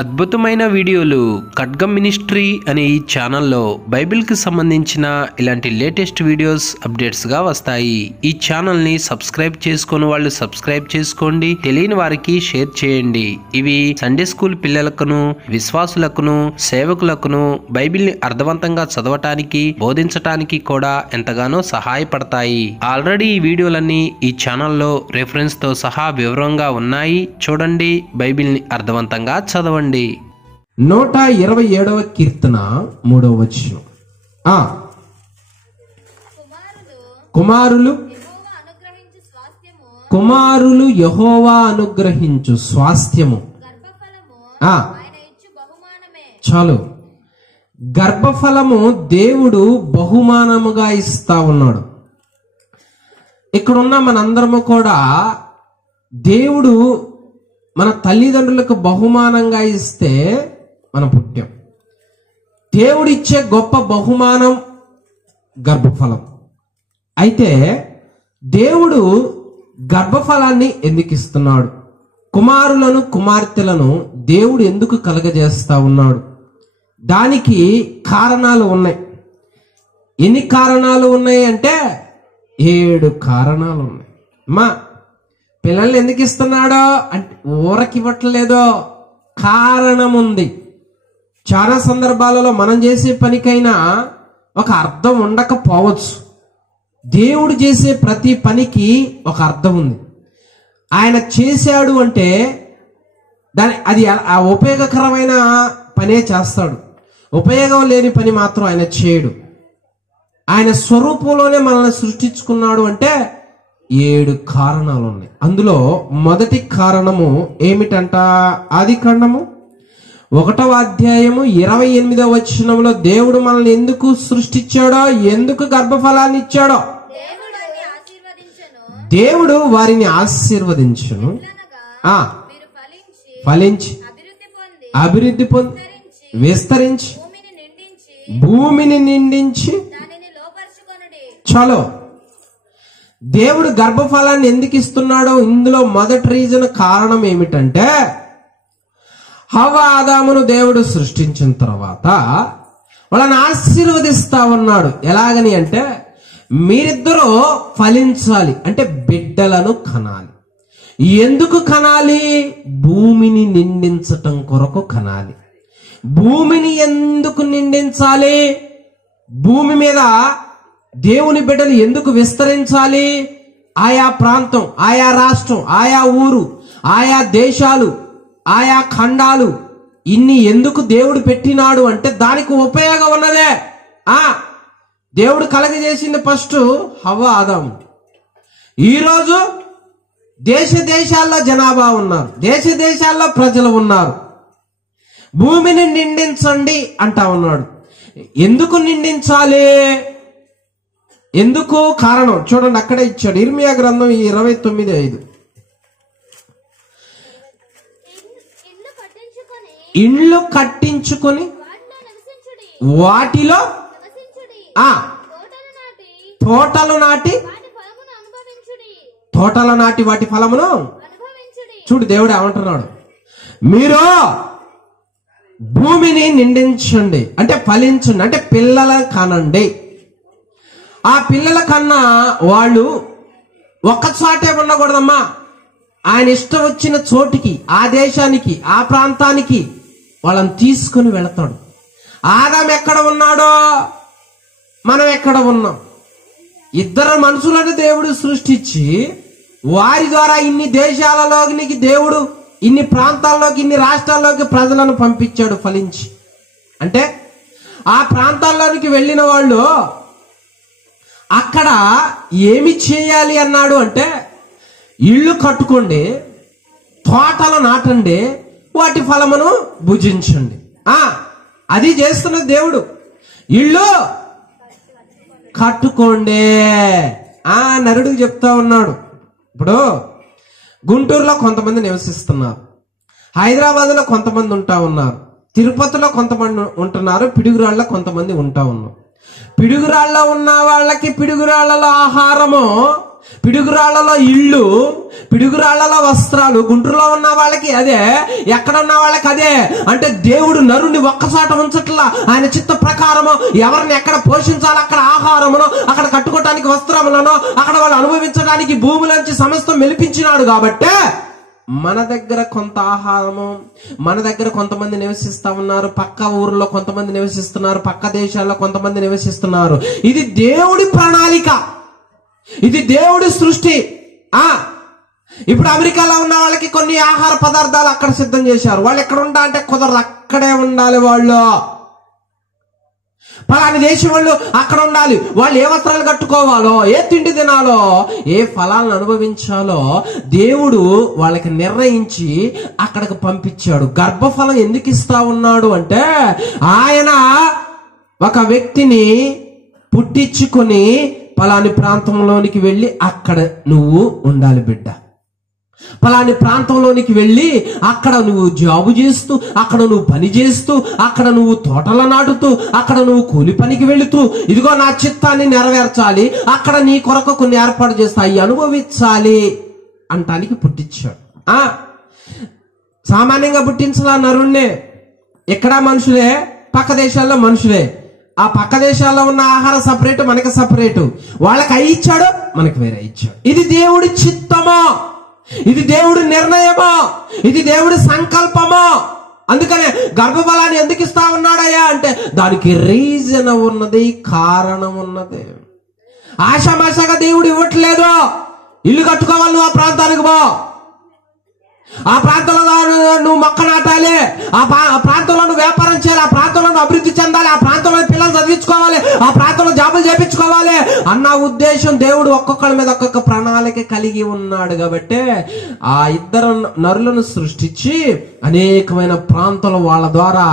అద్భుతమైన వీడియోలు ఖడ్గం మినిస్ట్రీ అనే ఈ ఛానల్లో బైబిల్కి సంబంధించిన ఇలాంటి లేటెస్ట్ వీడియోస్ అప్డేట్స్గా వస్తాయి. ఈ ఛానల్ని సబ్స్క్రైబ్ చేసుకుని వాళ్ళు సబ్స్క్రైబ్ చేసుకోండి, తెలియని వారికి షేర్ చేయండి. ఇవి సండే స్కూల్ పిల్లలకును, విశ్వాసులకును, సేవకులకును బైబిల్ని అర్థవంతంగా చదవటానికి, బోధించటానికి కూడా ఎంతగానో సహాయపడతాయి. ఆల్రెడీ ఈ వీడియోలన్నీ ఈ ఛానల్లో రెఫరెన్స్ తో సహా వివరంగా ఉన్నాయి. చూడండి, బైబిల్ని అర్థవంతంగా చదవండి. 127వ కీర్తన 3వ వచనం. కుమారులు యెహోవా అనుగ్రహించు స్వాస్థ్యము. చాలు, గర్భఫలము దేవుడు బహుమానముగా ఇస్తా ఉన్నాడు. ఇక్కడున్న మనందరము కూడా దేవుడు మన తల్లిదండ్రులకు బహుమానంగా ఇస్తే మనం పుట్టాం. దేవుడిచ్చే గొప్ప బహుమానం గర్భఫలం. అయితే దేవుడు గర్భఫలాన్ని ఎందుకు ఇస్తున్నాడు? కుమారులను కుమార్తెలను దేవుడు ఎందుకు కలగజేస్తా ఉన్నాడు? దానికి కారణాలు ఉన్నాయి. ఎన్ని కారణాలు ఉన్నాయి అంటే 7 కారణాలు ఉన్నాయి. పిల్లల్ని ఎందుకు ఇస్తున్నాడో అంటే ఊరకి ఇవ్వట్లేదో, కారణం ఉంది. చాలా సందర్భాలలో మనం చేసే పనికైనా ఒక అర్థం ఉండకపోవచ్చు. దేవుడు చేసే ప్రతి పనికి ఒక అర్థం ఉంది. ఆయన చేశాడు అంటే అది ఆ ఉపయోగకరమైన పనే చేస్తాడు. ఉపయోగం లేని పని మాత్రం ఆయన చేయడు. ఆయన స్వరూపంలోనే మనల్ని సృష్టించుకున్నాడు అంటే 7 కారణాలు ఉన్నాయి. అందులో మొదటి కారణము ఏమిటంట? ఆదికాండము 1వ అధ్యాయము 28వ వచనంలో దేవుడు మనల్ని ఎందుకు సృష్టించాడో, ఎందుకు గర్భఫలాన్ని ఇచ్చాడో, దేవుడు వారిని ఆశీర్వదించును, ఫలించి అభివృద్ధి పొంది విస్తరించి భూమిని నిండించి. చలో, దేవుడు గర్భఫలాన్ని ఎందుకు ఇస్తున్నాడో ఇందులో మొదటి రీజన్, కారణం ఏమిటంటే హవ్వ ఆదామును దేవుడు సృష్టించిన తర్వాత వాళ్ళని ఆశీర్వదిస్తా ఉన్నాడు. ఎలాగని అంటే మీరిద్దరూ ఫలించాలి, అంటే బిడ్డలను కనాలి. ఎందుకు కనాలి? భూమిని నిండించటం కొరకు కనాలి. భూమిని ఎందుకు నిండించాలి? భూమి మీద దేవుని బిడ్డలు ఎందుకు విస్తరించాలి? ఆయా ప్రాంతం, ఆయా రాష్ట్రం, ఆయా ఊరు, ఆయా దేశాలు, ఆయా ఖండాలు ఇన్ని ఎందుకు దేవుడు పెట్టినాడు అంటే దానికి ఉపయోగం ఉన్నదే. దేవుడు కలగజేసింది ఫస్ట్ హవ్వ ఆదాము. ఈరోజు దేశ దేశాల్లో జనాభా ఉన్నారు, దేశ దేశాల్లో ప్రజలు ఉన్నారు. భూమిని నిండించండి అంటా ఉన్నాడు. ఎందుకు నిండించాలి? ఎందుకు కారణం చూడండి, అక్కడే ఇచ్చాడు. ఇర్మియా గ్రంథం 29:5. ఇండ్లు కట్టించుకొని వాటిలో తోటలు నాటి వాటి ఫలమును. చూడు, దేవుడు ఏమంటున్నాడు? మీరు భూమిని నిండించండి అంటే ఫలించండి, అంటే పిల్లల కనండి. ఆ పిల్లల కన్నా వాళ్ళు ఒక్కచోటే ఉండకూడదమ్మా. ఆయన ఇష్టం వచ్చిన చోటికి, ఆ దేశానికి, ఆ ప్రాంతానికి వాళ్ళని తీసుకుని వెళతాడు. ఆదాము ఎక్కడ ఉన్నాడో మనం ఎక్కడ ఉన్నాం. ఇద్దరు మనుషులను దేవుడు సృష్టించి వారి ద్వారా ఇన్ని దేశాలలోకి దేవుడు ఇన్ని ప్రాంతాల్లోకి, ఇన్ని రాష్ట్రాల్లోకి ప్రజలను పంపించాడు ఫలించి. అంటే ఆ ప్రాంతాల్లోనికి వెళ్ళిన వాళ్ళు అక్కడ ఏమి చేయాలి అన్నాడు అంటే ఇళ్ళు కట్టుకోండి, తోటలు నాటండి, వాటి ఫలమును భుజించండి. అది చేస్తున్నది దేవుడు. ఇళ్ళు కట్టుకోండి నరుడికి చెప్తా ఉన్నాడు. ఇప్పుడు గుంటూరులో కొంతమంది నివసిస్తున్నారు, హైదరాబాద్లో కొంతమంది ఉంటా ఉన్నారు, తిరుపతిలో కొంతమంది ఉంటున్నారు, పిడుగురాళ్ళలో కొంతమంది ఉంటా ఉన్నారు. పిడుగురాళ్ళలో ఉన్న వాళ్ళకి పిడుగురాళ్లలో ఆహారము, పిడుగురాళ్లలో ఇళ్ళు, పిడుగురాళ్లలో వస్త్రాలు, గుంటూరులో ఉన్న వాళ్ళకి అదే, ఎక్కడ ఉన్న వాళ్ళకి అదే. అంటే దేవుడు నరుని ఒక్కసాట ఉంచట్లా. ఆయన చిత్త ప్రకారము ఎవరిని ఎక్కడ పోషించాలో అక్కడ ఆహారమును, అక్కడ కట్టుకోవటానికి వస్త్రములను, అక్కడ వాళ్ళు అనుభవించడానికి భూమిలోంచి సమస్తం మెలిపించినాడు. కాబట్టి మన దగ్గర కొంత ఆహారము, మన దగ్గర కొంతమంది నివసిస్తా ఉన్నారు, పక్క ఊర్లో కొంతమంది నివసిస్తున్నారు, పక్క దేశాల్లో కొంతమంది నివసిస్తున్నారు. ఇది దేవుడి ప్రణాళిక, ఇది దేవుడి సృష్టి. ఇప్పుడు అమెరికాలో ఉన్న వాళ్ళకి కొన్ని ఆహార పదార్థాలు అక్కడ సిద్ధం చేశారు. వాళ్ళు ఎక్కడ ఉండాలంటే కుదరదు, అక్కడే ఉండాలి. వాళ్ళు పలాని దేశం వాళ్ళు అక్కడ ఉండాలి. వాళ్ళు ఏ వస్త్రాలు కట్టుకోవాలో, ఏ తిండి తినాలో, ఏ ఫలాలను అనుభవించాలో దేవుడు వాళ్ళకి నిర్ణయించి అక్కడికి పంపించాడు. గర్భఫలం ఎందుకు ఇస్తా ఉన్నాడు అంటే, ఆయన ఒక వ్యక్తిని పుట్టించుకొని పలాని ప్రాంతంలోనికి వెళ్ళి అక్కడ నువ్వు ఉండాలి బిడ్డ, పలాని ప్రాంతంలోనికి వెళ్ళి అక్కడ నువ్వు జాబు చేస్తూ, అక్కడ నువ్వు పని చేస్తూ, అక్కడ నువ్వు తోటలు నాటుతూ, అక్కడ నువ్వు కూలి పనికి వెళుతూ, ఇదిగో నా చిత్తాన్ని నెరవేర్చాలి, అక్కడ నీ కొరకు కొన్ని ఏర్పాటు చేస్తాయి, అనుభవించాలి అంటానికి పుట్టించాడు. సామాన్యంగా పుట్టించాల నరుణ్ణే. ఎక్కడ మనుషులే, పక్క దేశాల్లో మనుషులే. ఆ పక్క దేశాల్లో ఉన్న ఆహారం సపరేట్, మనకి సపరేట్. వాళ్ళకి అయి ఇచ్చాడు, మనకి వేరే ఇచ్చాడు. ఇది దేవుడి చిత్తమో, ఇది దేవుడి నిర్ణయమో, ఇది దేవుడి సంకల్పమో. అందుకనే గర్భఫలాన్ని ఎందుకు ఇస్తా ఉన్నాడయ్యా అంటే దానికి రీజన్ ఉన్నది, కారణం ఉన్నది. ఆశామాషాగా దేవుడు ఇవ్వట్లేదు. ఇల్లు కట్టుకోవాలి, నువ్వు ఆ ప్రాంతానికి పో, ఆ ప్రాంతంలో నువ్వు మొక్క నాటాలి, ఆ ప్రాంతంలో నువ్వు వ్యాపారం చేయాలి, ఆ ప్రాంతంలో నువ్వు అభివృద్ధి చెందాలి, ఆ ప్రాంతంలో పిల్లలు చదివించుకోవాలి, ఆ ప్రాంతంలో జాబులు చేపించుకోవాలి అన్న ఉద్దేశం దేవుడు ఒక్కొక్కరి మీద ఒక్కొక్క ప్రణాళిక కలిగి ఉన్నాడు. కాబట్టి ఆ ఇద్దరు నరులను సృష్టించి అనేకమైన ప్రాంతాల వాళ్ళ ద్వారా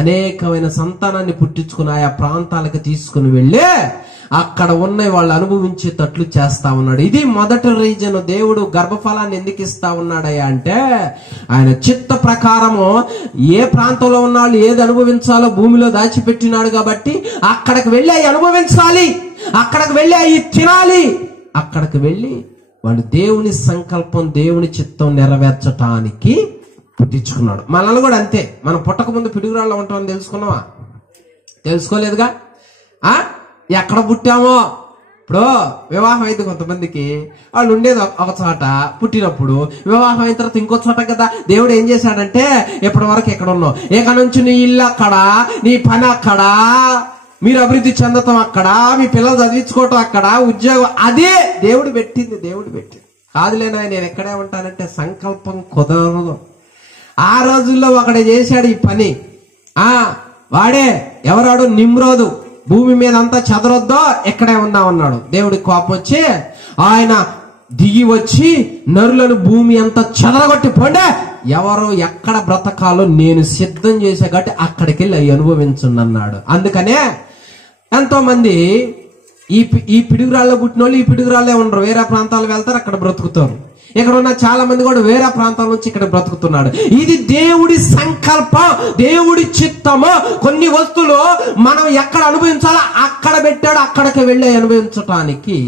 అనేకమైన సంతానాన్ని పుట్టించుకుని ఆయా ప్రాంతాలకు తీసుకుని వెళ్ళి అక్కడ ఉన్న వాళ్ళు అనుభవించేటట్లు చేస్తా ఉన్నాడు. ఇది మొదటి రీజన్. దేవుడు గర్భఫలాన్ని ఎందుకు ఇస్తా ఉన్నాడయ్యా అంటే ఆయన చిత్త ప్రకారము ఏ ప్రాంతంలో ఉన్న వాళ్ళు ఏది అనుభవించాలో భూమిలో దాచిపెట్టినాడు. కాబట్టి అక్కడికి వెళ్ళి అవి అనుభవించాలి, అక్కడికి వెళ్ళి అవి తినాలి, అక్కడికి వెళ్ళి వాళ్ళు దేవుని సంకల్పం, దేవుని చిత్తం నెరవేర్చటానికి పుట్టించుకున్నాడు. మనల్ని కూడా అంతే. మనం పుట్టక ముందు పిడుగురాళ్ళలో ఉంటామని తెలుసుకున్నావా? తెలుసుకోలేదుగా. ఎక్కడ పుట్టామో, ఇప్పుడు వివాహం అయితే కొంతమందికి వాళ్ళు ఉండేది ఒక చోట, పుట్టినప్పుడు వివాహం అయిన తర్వాత ఇంకో చోట కదా. దేవుడు ఏం చేశాడంటే ఇప్పటి వరకు ఎక్కడ ఉన్నావు, ఇక నుంచి నీ ఇల్లు అక్కడ, నీ పని అక్కడ, మీరు అభివృద్ధి చెందటం అక్కడ, మీ పిల్లలు చదివించుకోవటం అక్కడ, ఉద్యోగం అదే దేవుడు పెట్టింది. దేవుడు పెట్టింది కాదులేనా నేను ఎక్కడే ఉంటానంటే సంకల్పం కుదరదు. ఆ రోజుల్లో ఒకడే చేశాడు ఈ పని. వాడే ఎవరాడు? నిమ్రోదు. భూమి మీద అంతా చెదరొద్దో ఎక్కడే ఉన్నాడు. దేవుడికి కోపం వచ్చి ఆయన దిగి వచ్చి నరులను భూమి అంతా చెదరగొట్టి పోండే, ఎవరు ఎక్కడ బ్రతకాలో నేను సిద్ధం చేసా కాబట్టి అక్కడికి వెళ్ళి అవి అనుభవించండి అన్నాడు. అందుకనే ఎంతో మంది ఈ పిడుగురాళ్ళలో పుట్టిన వాళ్ళు ఈ పిడుగురాళ్ళే ఉండరు, వేరే ప్రాంతాలు వెళ్తారు, అక్కడ బ్రతుకుతారు. ఇక్కడ ఉన్న చాలా మంది కూడా వేరే ప్రాంతాల నుంచి ఇక్కడ బ్రతుకుతున్నాడు. ఇది దేవుడి సంకల్పం, దేవుడి చిత్తము. కొన్ని వస్తువులు మనం ఎక్కడ అనుభవించాలో అక్కడ పెట్టాడు, అక్కడికి వెళ్ళి అనుభవించటానికి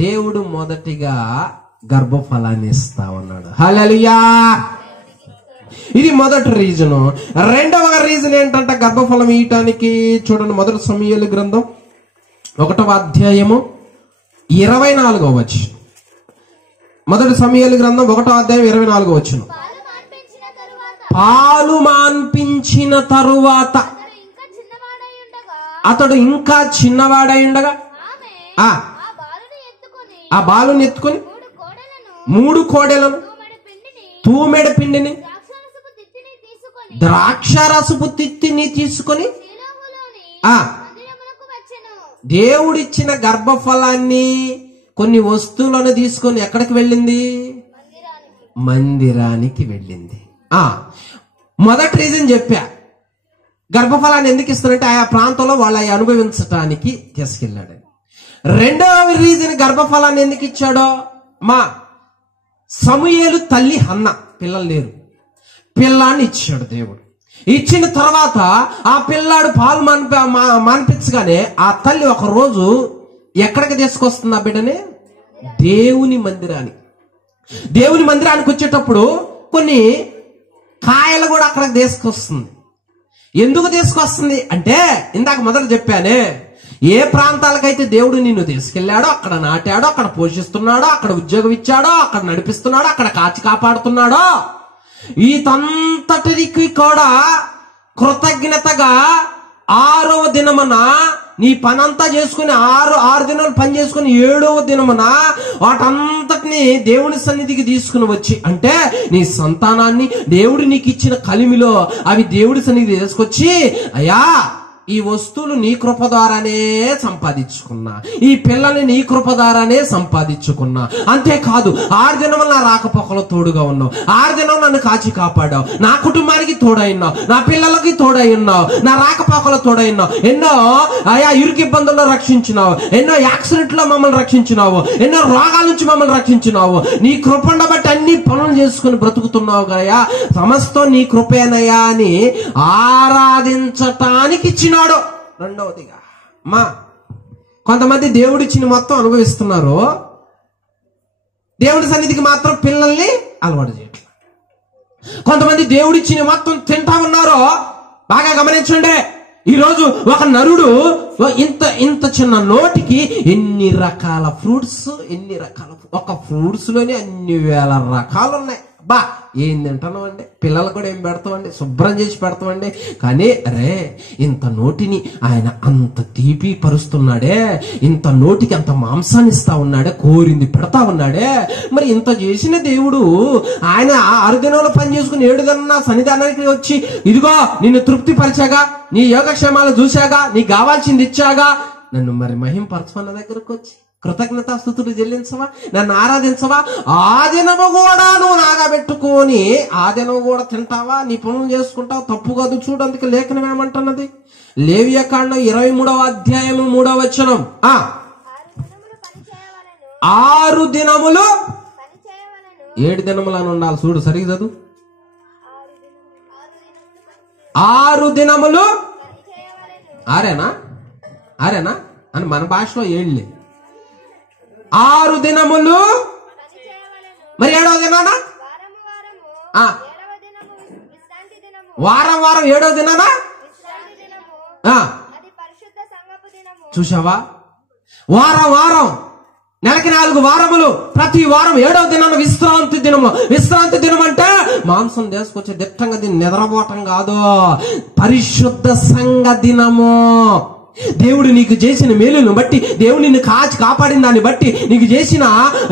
దేవుడు మొదటిగా గర్భఫలాన్ని ఇస్తా ఉన్నాడు. హల్లెలూయా. ఇది మొదటి రీజను. రెండవ రీజన్ ఏంటంటే గర్భఫలం ఇయటానికి చూడండి, మొదటి సమూయేలు గ్రంథం 1వ అధ్యాయము 24వ వచనం. మొదటి సమూయేలు గ్రంథం 1వ అధ్యాయం 24వ వచనం. పాలు మాన్పించిన తరువాత అతడు ఇంకా చిన్నవాడై ఉండగా ఆ బాలుని ఎత్తుకొని 3 కోడెలను, తూమెడ పిండిని, ద్రాక్షరసపు తిత్తిని తీసుకొని దేవుడిచ్చిన గర్భఫలాన్ని, కొన్ని వస్తువులను తీసుకొని ఎక్కడికి వెళ్ళింది? మందిరానికి వెళ్ళింది. మొదటి రీజన్ చెప్పా, గర్భఫలాన్ని ఎందుకు ఇస్తారంటే ఆయా ప్రాంతంలో వాళ్ళు అవి అనుభవించటానికి తీసుకెళ్ళాడు. రెండవ రీజన్ గర్భఫలాన్ని ఎందుకు ఇచ్చాడో, మా సమూయేలు తల్లి హన్న పిల్లలు లేరు, పిల్లాన్ని ఇచ్చాడు దేవుడు. ఇచ్చిన తర్వాత ఆ పిల్లాడు పాలు మాన్పించగానే ఆ తల్లి ఒక రోజు ఎక్కడికి తీసుకొస్తుంది ఆ బిడ్డని? దేవుని మందిరానికి. దేవుని మందిరానికి వచ్చేటప్పుడు కొన్ని కాయలు కూడా అక్కడికి తీసుకొస్తుంది. ఎందుకు తీసుకొస్తుంది అంటే, ఇందాక మొదలు చెప్పానే, ఏ ప్రాంతాలకైతే దేవుడు నిన్ను తీసుకెళ్లాడో, అక్కడ నాటాడో, అక్కడ పోషిస్తున్నాడో, అక్కడ ఉద్యోగం ఇచ్చాడో, అక్కడ నడిపిస్తున్నాడో, అక్కడ కాచి కాపాడుతున్నాడో, వీటంతటికి కూడా కృతజ్ఞతగా 6వ దినమున నీ పనంతా చేసుకుని 6 దినాలు పని చేసుకుని 7వ దినమున వాటంతటిని దేవుని సన్నిధికి తీసుకుని వచ్చి, అంటే నీ సంతానాన్ని దేవుడు నీకు ఇచ్చిన కలిమిలో అవి దేవుడి సన్నిధికి తీసుకొచ్చి, అయ్యా ఈ వస్తువులు నీ కృప ద్వారానే సంపాదించుకున్నా, ఈ పిల్లల్ని నీ కృప ద్వారానే సంపాదించుకున్నా. అంతేకాదు 6 దినములు నా రాకపోకలో తోడుగా ఉన్నావు, 6 దినం నన్ను కాచి కాపాడావు, నా కుటుంబానికి తోడై ఉన్నావు, నా పిల్లలకి తోడై ఉన్నావు, నా రాకపోకలో తోడై ఉన్నావు, ఎన్నో ఆయా ఇరుకు ఇబ్బందుల్లో రక్షించినావు, ఎన్నో యాక్సిడెంట్ లో మమ్మల్ని రక్షించినావు, ఎన్నో రోగాల నుంచి మమ్మల్ని రక్షించినావు. నీ కృపను బట్టి అన్ని పనులు చేసుకుని బ్రతుకుతున్నావు కదయా, సమస్తం నీ కృపేనయ్యా అని ఆరాధించటానికి ఇచ్చిన. రెండవదిగా మా కొంతమంది దేవుడిచ్చిన మొత్తం అనుభవిస్తున్నారు, దేవుడి సన్నిధికి మాత్రం పిల్లల్ని అలవాటు చేయట్లేదు. కొంతమంది దేవుడిచ్చిన మొత్తం తింటా ఉన్నారు. బాగా గమనించండి, ఈరోజు ఒక నరుడు ఇంత చిన్న నోటికి ఎన్ని రకాల ఫ్రూట్స్, ఒక ఫ్రూట్స్ లోనే అన్ని వేల రకాలు ఉన్నాయి. బా ఏం తింటామండి, పిల్లలు కూడా ఏం పెడతామండి, శుభ్రం చేసి పెడతామండి. కానీ అరే ఇంత నోటిని ఆయన అంత తీపి పరుస్తున్నాడే, ఇంత నోటికి అంత మాంసాన్ని ఇస్తా ఉన్నాడే, కోరింది పెడతా ఉన్నాడే, మరి ఇంత చేసిన దేవుడు ఆయన 6 దినాలు పని చేసుకుని 7 దినాల సన్నిధానానికి వచ్చి, ఇదిగో నిన్ను తృప్తి పరిచాగా, నీ యోగక్షేమాలు చూశాగా, నీకు కావాల్సింది ఇచ్చాగా, నన్ను మరి మహింపరచమన్న దగ్గరకు వచ్చి కృతజ్ఞతాస్తుతులు చెల్లించవా, నన్ను ఆరాధించవా, ఆ దినము కూడా నువ్వు నాగబెట్టుకొని ఆ దినము కూడా తింటావా, నీ పనులు చేసుకుంటావు, తప్పు కాదు. చూడు, అందుకే లేఖనం ఏమంటున్నది, లేవియాకాండం 23వ అధ్యాయము 3వ వచనం, 6 దినములు 7 దినములు అని ఉండాలి. చూడు సరిగ్గా చదువు, 6 దినములు ఆరేనా అని మన భాషలో 7 6 దినములు, మరి 7వ దినాన వారం 7వ దినాన చూసావా, వారం నెలకి 4 వారములు, ప్రతి వారం 7వ దినాన విశ్రాంతి దినము. విశ్రాంతి దినం అంటే మాంసం తీసుకొచ్చే దిట్టంగా దీన్ని నిద్రపోవటం కాదు, పరిశుద్ధ సంఘ దినము. దేవుడు నీకు చేసిన మేలును బట్టి, దేవుడు నిన్ను కాచి కాపాడిన దాన్ని బట్టి, నీకు చేసిన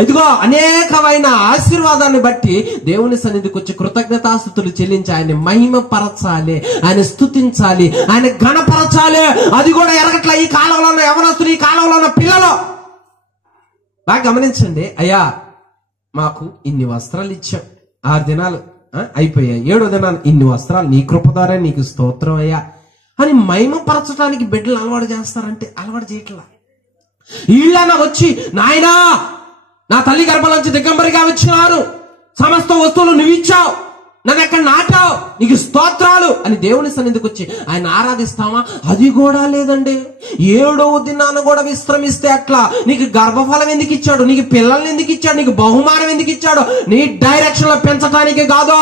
ఇదిగో అనేకమైన ఆశీర్వాదాన్ని బట్టి దేవుని సన్నిధికి వచ్చి కృతజ్ఞతాస్తుతులు చెల్లించి ఆయన మహిమ పరచాలి, ఆయన స్తుతించాలి, ఆయన ఘనపరచాలి. అది కూడా ఎరగట్ల ఈ కాలంలో ఉన్న యవనస్తులు, ఈ కాలంలో ఉన్న పిల్లలు. బాగా గమనించండి, అయ్యా మాకు ఇన్ని వస్త్రాలు ఇచ్చాం, 6 దినాలు అయిపోయాయి, 7వ దినాలు ఇన్ని వస్త్రాలు, నీ కృప ద్వారా నీకు స్తోత్రం అయ్యా అని మహిమపరచడానికి బిడ్డలు అలవాటు చేస్తారంటే అలవాటు చేయట్లా. వీళ్ళన్నా వచ్చి, నాయనా నా తల్లి గర్భంలోంచి దిగంబరిగా వచ్చినారు, సమస్త వస్తువులు నువ్వు ఇచ్చావు, నన్ను ఎక్కడ నాటావు, నీకు స్తోత్రాలు అని దేవుని సన్నిధికి వచ్చి ఆయన ఆరాధిస్తామా? అది కూడా లేదండి. 7వ దినాన కూడా విశ్రమిస్తే అట్లా. నీకు గర్భఫలం ఎందుకు ఇచ్చాడు, నీకు పిల్లల్ని ఎందుకు ఇచ్చాడు, నీకు బహుమానం ఎందుకు ఇచ్చాడు? నీ డైరెక్షన్ లో పెంచడానికి కాదు.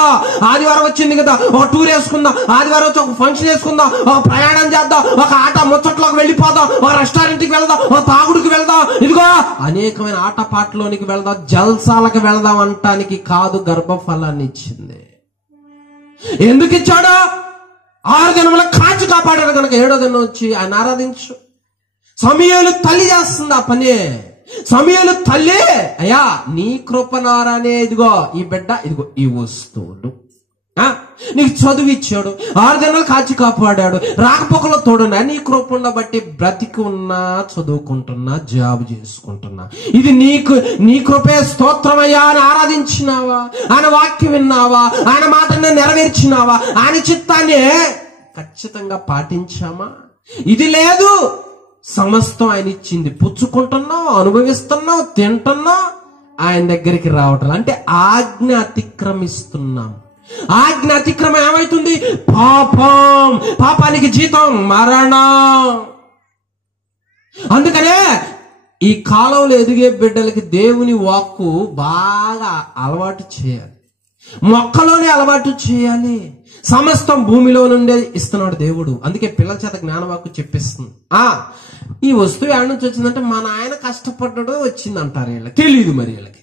ఆదివారం వచ్చింది కదా, ఒక టూర్ వేసుకుందాం, ఆదివారం వచ్చి ఒక ఫంక్షన్ వేసుకుందాం, ఒక ప్రయాణం చేద్దాం, ఒక ఆట ముచ్చట్లోకి వెళ్ళిపోదాం, ఒక రెస్టారెంట్ కి వెళ్దాం, ఒక తాగుడికి వెళ్దాం, ఇదిగో అనేకమైన ఆట పాటలోనికి వెళ్దాం, జల్సాలకు వెళ్దాం అంటానికి కాదు గర్భఫలాన్ని ఇచ్చింది. ఎందుకు ఇచ్చాడో? 6 దినముల కాచి కాపాడాడు కనుక 7వ దినం వచ్చి ఆయన ఆరాధించు. సమూయేలు తల్లి చేస్తుంది ఆ పని. సమూయేలు తల్లి, అయ్యా నీ కృపనారానే ఇదిగో ఈ బిడ్డ, ఇదిగో ఈ వస్తువులు, నీకు చదువు ఇచ్చాడు, 6 దినాలు కాచి కాపాడాడు, రాకపోకలో తోడున్నా, నీ కృపను బట్టి బ్రతికి ఉన్నా, చదువుకుంటున్నా, జాబ్ చేసుకుంటున్నా, ఇది నీ కృపే స్తోత్రమయ్యా అని ఆరాధించినావా? ఆయన వాక్యం విన్నావా? ఆయన మాటని నెరవేర్చినావా? ఆయన చిత్తాన్ని ఖచ్చితంగా పాటించామా? ఇది లేదు. సమస్తం ఆయన ఇచ్చింది పుచ్చుకుంటున్నావు, అనుభవిస్తున్నావు, తింటున్నావు, ఆయన దగ్గరికి రావటం అంటే ఆజ్ఞ అతిక్రమిస్తున్నాం. ఆజ్ఞ అతిక్రమం ఏమైతుంది? పాపం. పాపానికి జీతం మరణం. అందుకనే ఈ కాలంలో ఎదిగే బిడ్డలకి దేవుని వాక్కు బాగా అలవాటు చేయాలి, మొక్కలోనే అలవాటు చేయాలి. సమస్తం భూమిలో నుండే ఇస్తున్నాడు దేవుడు. అందుకే పిల్లల చేత జ్ఞానవాక్కు చెప్పిస్తుంది. ఈ వస్తువు ఎక్కడి నుంచి వచ్చిందంటే మా నాయన కష్టపడ్డాడు వచ్చిందంటారు. వీళ్ళకి తెలియదు. మరి వీళ్ళకి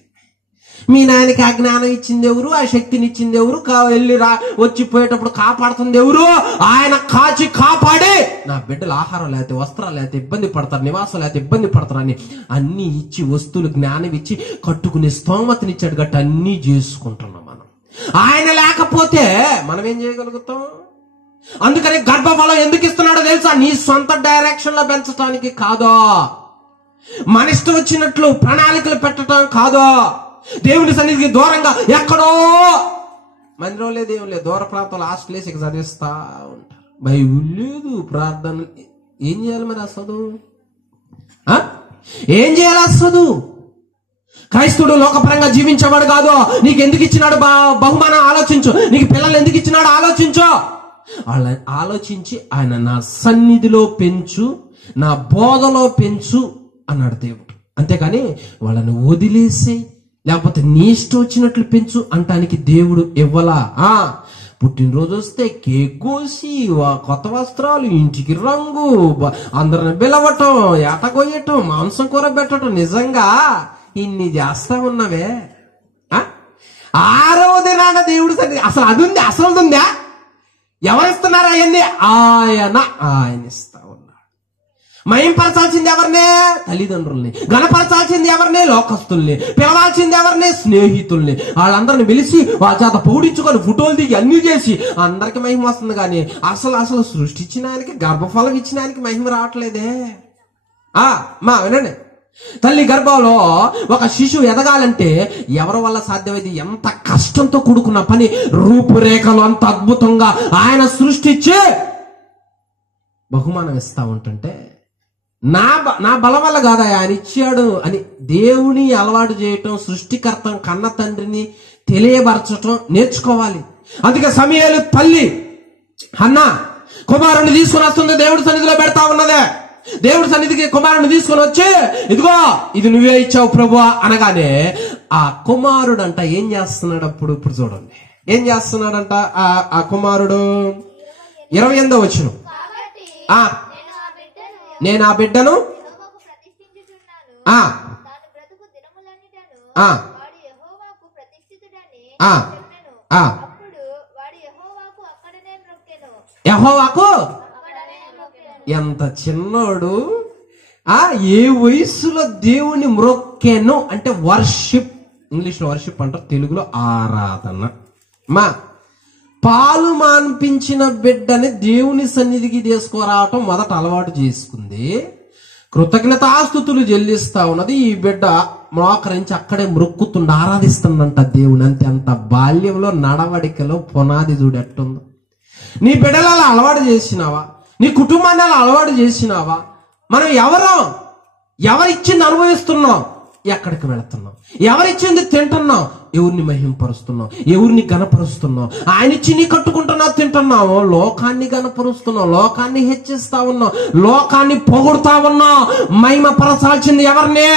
మీ నాయనకి ఆ జ్ఞానం ఇచ్చింది ఎవరు, ఆ శక్తిని ఇచ్చింది ఎవరు, వెళ్ళి వచ్చిపోయేటప్పుడు కాపాడుతుంది ఎవరు? ఆయన కాచి కాపాడే నా బిడ్డలు ఆహారం లేకపోతే, వస్త్రాలు లేకపోతే ఇబ్బంది పడతారు, నివాసం లేకపోతే ఇబ్బంది పడతారు అని అన్ని ఇచ్చి, వస్తువులు జ్ఞానం ఇచ్చి కట్టుకునే స్తోమతనిచ్చాడు గట్టి అన్ని చేసుకుంటున్నాం మనం. ఆయన లేకపోతే మనం ఏం చేయగలుగుతాం? అందుకని గర్భఫలం ఎందుకు ఇస్తున్నాడో తెలుసా? నీ సొంత డైరెక్షన్ లో పెంచడానికి కాదో, మన ఇష్టం వచ్చినట్లు ప్రణాళికలు పెట్టడం కాదో, దేవుని సన్నిధికి దూరంగా ఎక్కడో మందిరం లేదు, ఏం లేదు, దూర ప్రాంతాలు హాస్టలేసి ఇక చదివిస్తా ఉంటారు. బైబిల్ లేదు, ప్రార్థన. ఏం చేయాలి మరి ఆ చదువు? ఏం చేయాలి ఆ చదువు? క్రైస్తవుడు లోకపరంగా జీవించేవాడు కాదు. నీకు ఎందుకు ఇచ్చినాడు బహుమానం ఆలోచించు, నీకు పిల్లలు ఎందుకు ఇచ్చినాడు ఆలోచించు. వాళ్ళ ఆలోచించి ఆయన నా సన్నిధిలో పెంచు, నా బోధలో పెంచు అన్నాడు దేవుడు. అంతేకాని వాళ్ళని వదిలేసి లేకపోతే నీ ఇష్టం వచ్చినట్లు పెంచు అంటానికి దేవుడు ఇవ్వలా. పుట్టినరోజు వస్తే కేక్ కోసి, కొత్త వస్త్రాలు, ఇంటికి రంగు, అందరిని పిలవటం, ఏట కొయ్యటం, మాంసం కూర పెట్టడం, నిజంగా ఇన్ని చేస్తా ఉన్నవే. ఆరవ దినాన దేవుడు సన్నిధి అసలు అది ఉంది, అసలు ఉందా? ఎవరిస్తున్నారు అవన్నీ? ఆయన ఇస్తా ఉన్నాడు. మహింపరచాల్సింది ఎవరినే? తల్లిదండ్రుల్ని. గణపరచాల్సింది ఎవరినే? లోకస్తుల్ని. పిలవాల్సింది ఎవరినే? స్నేహితుల్ని. వాళ్ళందరిని పిలిచి వాళ్ళ చేత పొగిడించుకొని ఫోటోలు దిగి అన్ని చేసి అందరికి మహిమ వస్తుంది. కానీ అసలు సృష్టించిన ఆయనకి, గర్భఫలం ఇచ్చిన ఆయనకి మహిమ రావట్లేదే. వినండి, తల్లి గర్భంలో ఒక శిశువు ఎదగాలంటే ఎవరి వల్ల సాధ్యమైంది? ఎంత కష్టంతో కూడుకున్న పని. రూపురేఖలు అంత అద్భుతంగా ఆయన సృష్టించి బహుమానం ఇస్తా ఉంటుంటే నా బలం వల్ల కాదా ఆయన ఇచ్చాడు అని దేవుని అలవాటు చేయటం, సృష్టికర్త కన్న తండ్రిని తెలియపరచటం నేర్చుకోవాలి. అందుకే సమూయేలు తల్లి హన్నా కుమారుణ్ణి తీసుకుని వస్తుంది, దేవుడి సన్నిధిలో పెడతా ఉన్నదే. దేవుడి సన్నిధికి కుమారుని తీసుకొని వచ్చి, ఇదిగో ఇది నువ్వే ఇచ్చావు ప్రభువా అనగానే ఆ కుమారుడంట ఏం చేస్తున్నాడు? ఇప్పుడు చూడండి ఏం చేస్తున్నాడంట ఆ కుమారుడు. 28వ వచనం, నేను ఆ బిడ్డను యెహోవాకు. ఎంత చిన్నోడు! ఏ వయసులో దేవుని మ్రొక్కెను అంటే వర్షిప్. ఇంగ్లీష్ లో వర్షిప్ అంటారు, తెలుగులో ఆరాధన. పాలు మాన్పించిన బిడ్డని దేవుని సన్నిధికి తీసుకురావటం మొదట అలవాటు చేసుకుంది. కృతజ్ఞతాస్తుతులు చెల్లిస్తా ఉన్నది. ఈ బిడ్డ మోకరించి అక్కడే మ్రొక్కుతుండ ఆరాధిస్తుందంట దేవుని. అంత బాల్యంలో నడవడికలో పునాది చూడెట్టుందో. నీ బిడ్డలు అలా అలవాటు చేసినావా? నీ కుటుంబాన్ని అలా అలవాటు చేసినావా? మనం ఎవరిచ్చింది అనుభవిస్తున్నాం, ఎక్కడికి వెళుతున్నాం, ఎవరిచ్చింది తింటున్నాం, ఎవరిని మహింపరుస్తున్నాం, ఎవరిని గణపరుస్తున్నాం. ఆయన ఇచ్చి నీ కట్టుకుంటున్నావు, తింటున్నావు. లోకాన్ని గణపరుస్తున్నాం, లోకాన్ని హెచ్చిస్తా ఉన్నాం, లోకాన్ని పొగుడుతా ఉన్నాం. మహిమపరచాల్సింది ఎవరినే?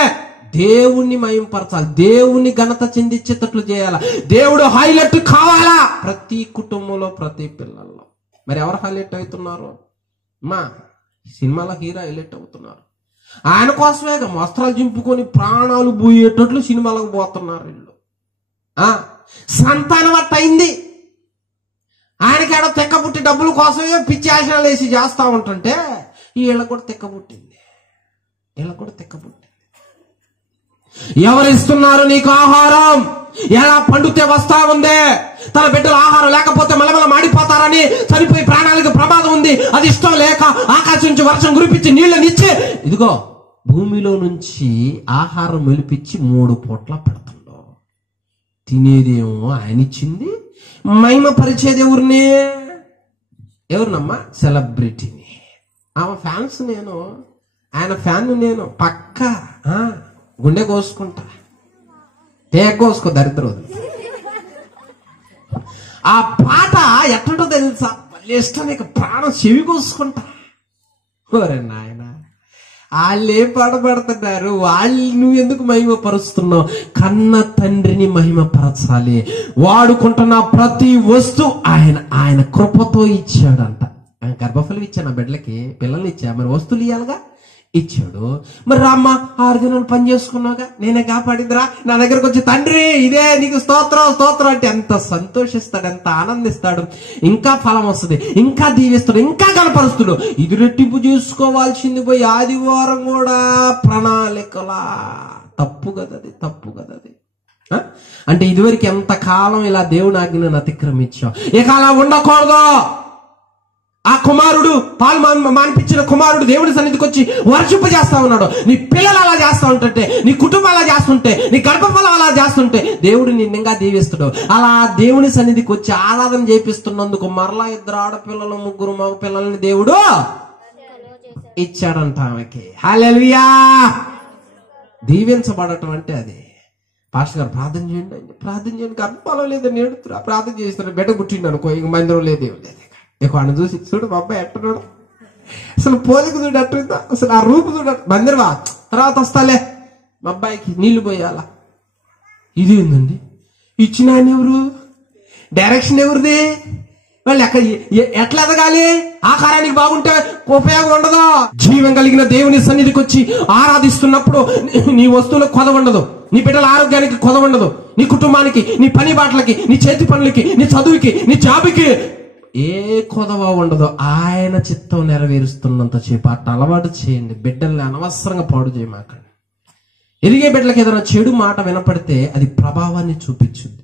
దేవుణ్ణి మహింపరచాలి, దేవుని ఘనత చెందించేటట్లు చేయాలా. దేవుడు హైలైట్ కావాలా ప్రతి కుటుంబంలో, ప్రతి పిల్లల్లో. మరి ఎవరు హైలైట్ అవుతున్నారు? సినిమాలో హీరో హైలైట్ అవుతున్నారు. ఆయన కోసమే వస్త్రాలు చింపుకొని ప్రాణాలు పోయేటట్లు సినిమాలకు పోతున్నారు వీళ్ళు. సంతానం అట్ట అయింది. ఆయనకేడో తెక్కబుట్టి డబ్బుల కోసమే పిచ్చి ఆశనాలు వేసి చేస్తా ఉంటుంటే వీళ్ళకు కూడా తెక్కబుట్టింది. ఎవరిస్తున్నారు నీకు ఆహారం? ఎలా పండుతే వస్తా ఉంది. తన బిడ్డలు ఆహారం లేకపోతే మలమల మాడిపోతారని, చనిపోయి ప్రాణాలకు ప్రమాదం ఉంది, అది ఇష్టం లేక ఆకాశం నుంచి వర్షం కురిపించి నీళ్ళనిచ్చి ఇదిగో భూమిలో నుంచి ఆహారం వెలిపించి 3 పూట్ల పెడుతుండో. తినేదేమో ఆయన ఇచ్చింది, మహిమ పరిచేది ఎవరినమ్మా? సెలబ్రిటీని. ఆమె ఫ్యాన్స్ నేను, ఆయన ఫ్యాన్ నేను. పక్క గుండె కోసుకుంటా, కోసుకో దరిద్రం. ఆ పాట ఎట్లుంటో తెలుసా? మళ్ళీ ఇష్టం నీకు ప్రాణం చెవి కోసుకుంటా. ఓరే నాయన, వాళ్ళు ఏ పడబడుతున్నారు, వాళ్ళు నువ్వు ఎందుకు మహిమపరుస్తున్నావు? కన్న తండ్రిని మహిమపరచాలి. వాడుకుంటున్న ప్రతి వస్తువు ఆయన కృపతో ఇచ్చాడంట. ఆయన గర్భఫలం ఇచ్చా నా బిడ్డలకి, పిల్లల్ని ఇచ్చా, మరి వస్తువులు ఇవ్వాలిగా, ఇచ్చాడు. మరి రామ్మ 6 దినాలు పని చేసుకున్నావుగా, నేనే కాపాడిందిరా, నా దగ్గరకు వచ్చి తండ్రి ఇదే నీకు స్తోత్రం స్తోత్రం అంటే ఎంత సంతోషిస్తాడు, ఎంత ఆనందిస్తాడు. ఇంకా ఫలం వస్తుంది, ఇంకా దీవిస్తాడు, ఇంకా కనపరుస్తాడు. ఇది రెట్టింపు చేసుకోవాల్సింది పోయి ఆదివారం కూడా ప్రణాళికలా. తప్పు కదది, తప్పు కదది. అంటే ఇదివరకు ఎంత కాలం ఇలా దేవుని ఆజ్ఞను అతిక్రమించావు, ఇక అలా ఉండకూడదు. ఆ కుమారుడు పాలు మానిపించిన కుమారుడు దేవుడి సన్నిధికి వచ్చి వర్షింప చేస్తా ఉన్నాడు. నీ పిల్లలు అలా చేస్తా ఉంటుంటే, నీ కుటుంబం అలా చేస్తుంటే, నీ గర్భఫలం అలా చేస్తుంటే దేవుడు నిన్నంగా దీవిస్తాడు. అలా దేవుని సన్నిధికి వచ్చి ఆరాధన చేపిస్తున్నందుకు మరలా 2 ఆడపిల్లలు 3 మగ పిల్లల్ని దేవుడు ఇచ్చాడంట ఆమెకి. హల్లెలూయా. దీవించబడటం అంటే అది. పాస్టర్ గారు ప్రార్థన చేయండి గర్భఫలం లేదని నేడుతున్నా, ప్రార్థన చేస్తున్నాడు. బిడ్డ పుట్టిండు అనుకో, ఇంక మందిరం లేదు, ఏం లేదు. ఇక వాడిని చూసి చూడు మా అబ్బాయి ఎట్టున్నాడు, అసలు పోలిక చూడు ఎట్టుందా, అసలు ఆ రూపు చూడ, మందిరమా తర్వాత వస్తాలే, మా అబ్బాయికి నీళ్లు పోయాలా. ఇది ఏందండి, ఇచ్చిన ఆయన ఎవరు, డైరెక్షన్ ఎవరిది, వాళ్ళు ఎట్లా ఎదగాలి, ఆకారానికి బాగుంటే ఉపయోగం ఉండదు. జీవం కలిగిన దేవుని సన్నిధికి వచ్చి ఆరాధిస్తున్నప్పుడు నీ వస్తువులకు కొద ఉండదు, నీ బిడ్డల ఆరోగ్యానికి కొద ఉండదు, నీ కుటుంబానికి, నీ పని బాటలకి, నీ చేతి పనులకి, నీ చదువుకి, నీ జాబుకి ఏ కొదవ ఉండదు. ఆయన చిత్తం నెరవేరుస్తున్నంత చేపు అట్ట అలవాటు చేయండి. బిడ్డల్ని అనవసరంగా పాడు చేయమాకండి. ఎదిగే బిడ్డలకి ఏదైనా చెడు మాట వినపడితే అది ప్రభావాన్ని చూపించుద్ది.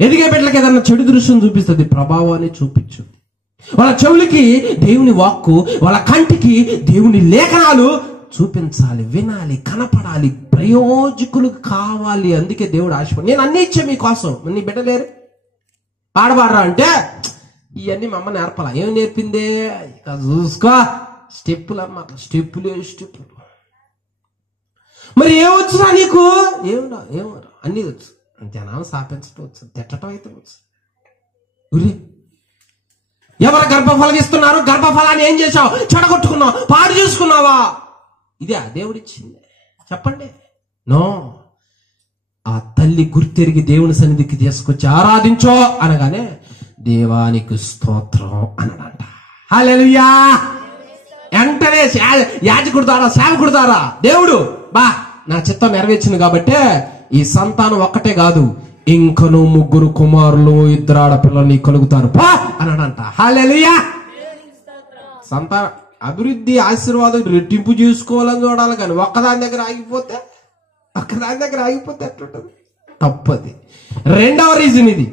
ఎదిగే బిడ్డలకి ఏదైనా చెడు దృశ్యం చూపిస్తుంది, ప్రభావాన్ని చూపించుద్ది. వాళ్ళ చెవులకి దేవుని వాక్కు, వాళ్ళ కంటికి దేవుని లేఖనాలు చూపించాలి, వినాలి, కనపడాలి, ప్రయోజకులు కావాలి. అందుకే దేవుడు ఆశపడి నేను అన్ని ఇచ్చా మీకోసం. నీ బిడ్డ లేరు పాడబాడరా అంటే ఇవన్నీ మా అమ్మ నేర్పాల. ఏం నేర్పిందే ఇక చూసుకో, స్టెప్పులు అన్నమాట, స్టెప్పులు. మరి ఏమొచ్చురా నీకు, ఏమరా అన్నీ వచ్చు. జనాలు సాపించడం వచ్చు, తిట్టడం అయితే వచ్చు. ఎవరు గర్భఫలం ఇస్తున్నారు, గర్భఫలాన్ని ఏం చేసావు, చెడగొట్టుకున్నావు, పాడు చేసుకున్నావా, ఇదే దేవుడిచ్చింది చెప్పండి. నో, ఆ తల్లి గుర్తెరిగి దేవుని సన్నిధికి తీసుకొచ్చి ఆరాధించో అనగానే దేవానికి స్తోత్రం అన్నాడంట. హల్లెలూయా. వెంటనే యాజకుడు ద్వారా, సేవకుడు ద్వారా దేవుడు నా చిత్తం నెరవేర్చింది కాబట్టి ఈ సంతానం ఒక్కటే కాదు, ఇంకను 3 కుమారులు 2 ఆడపిల్లల్ని కలుగుతారు పా అన్నాడంట. హల్లెలూయా. సంతాన అభివృద్ధి ఆశీర్వాదం రెట్టింపు చేసుకోవాలని చూడాలి, కానీ ఒక్కదాని దగ్గర ఆగిపోతే ఎట్లుంటది? తప్పది. రెండవ రీజన్ ఇది.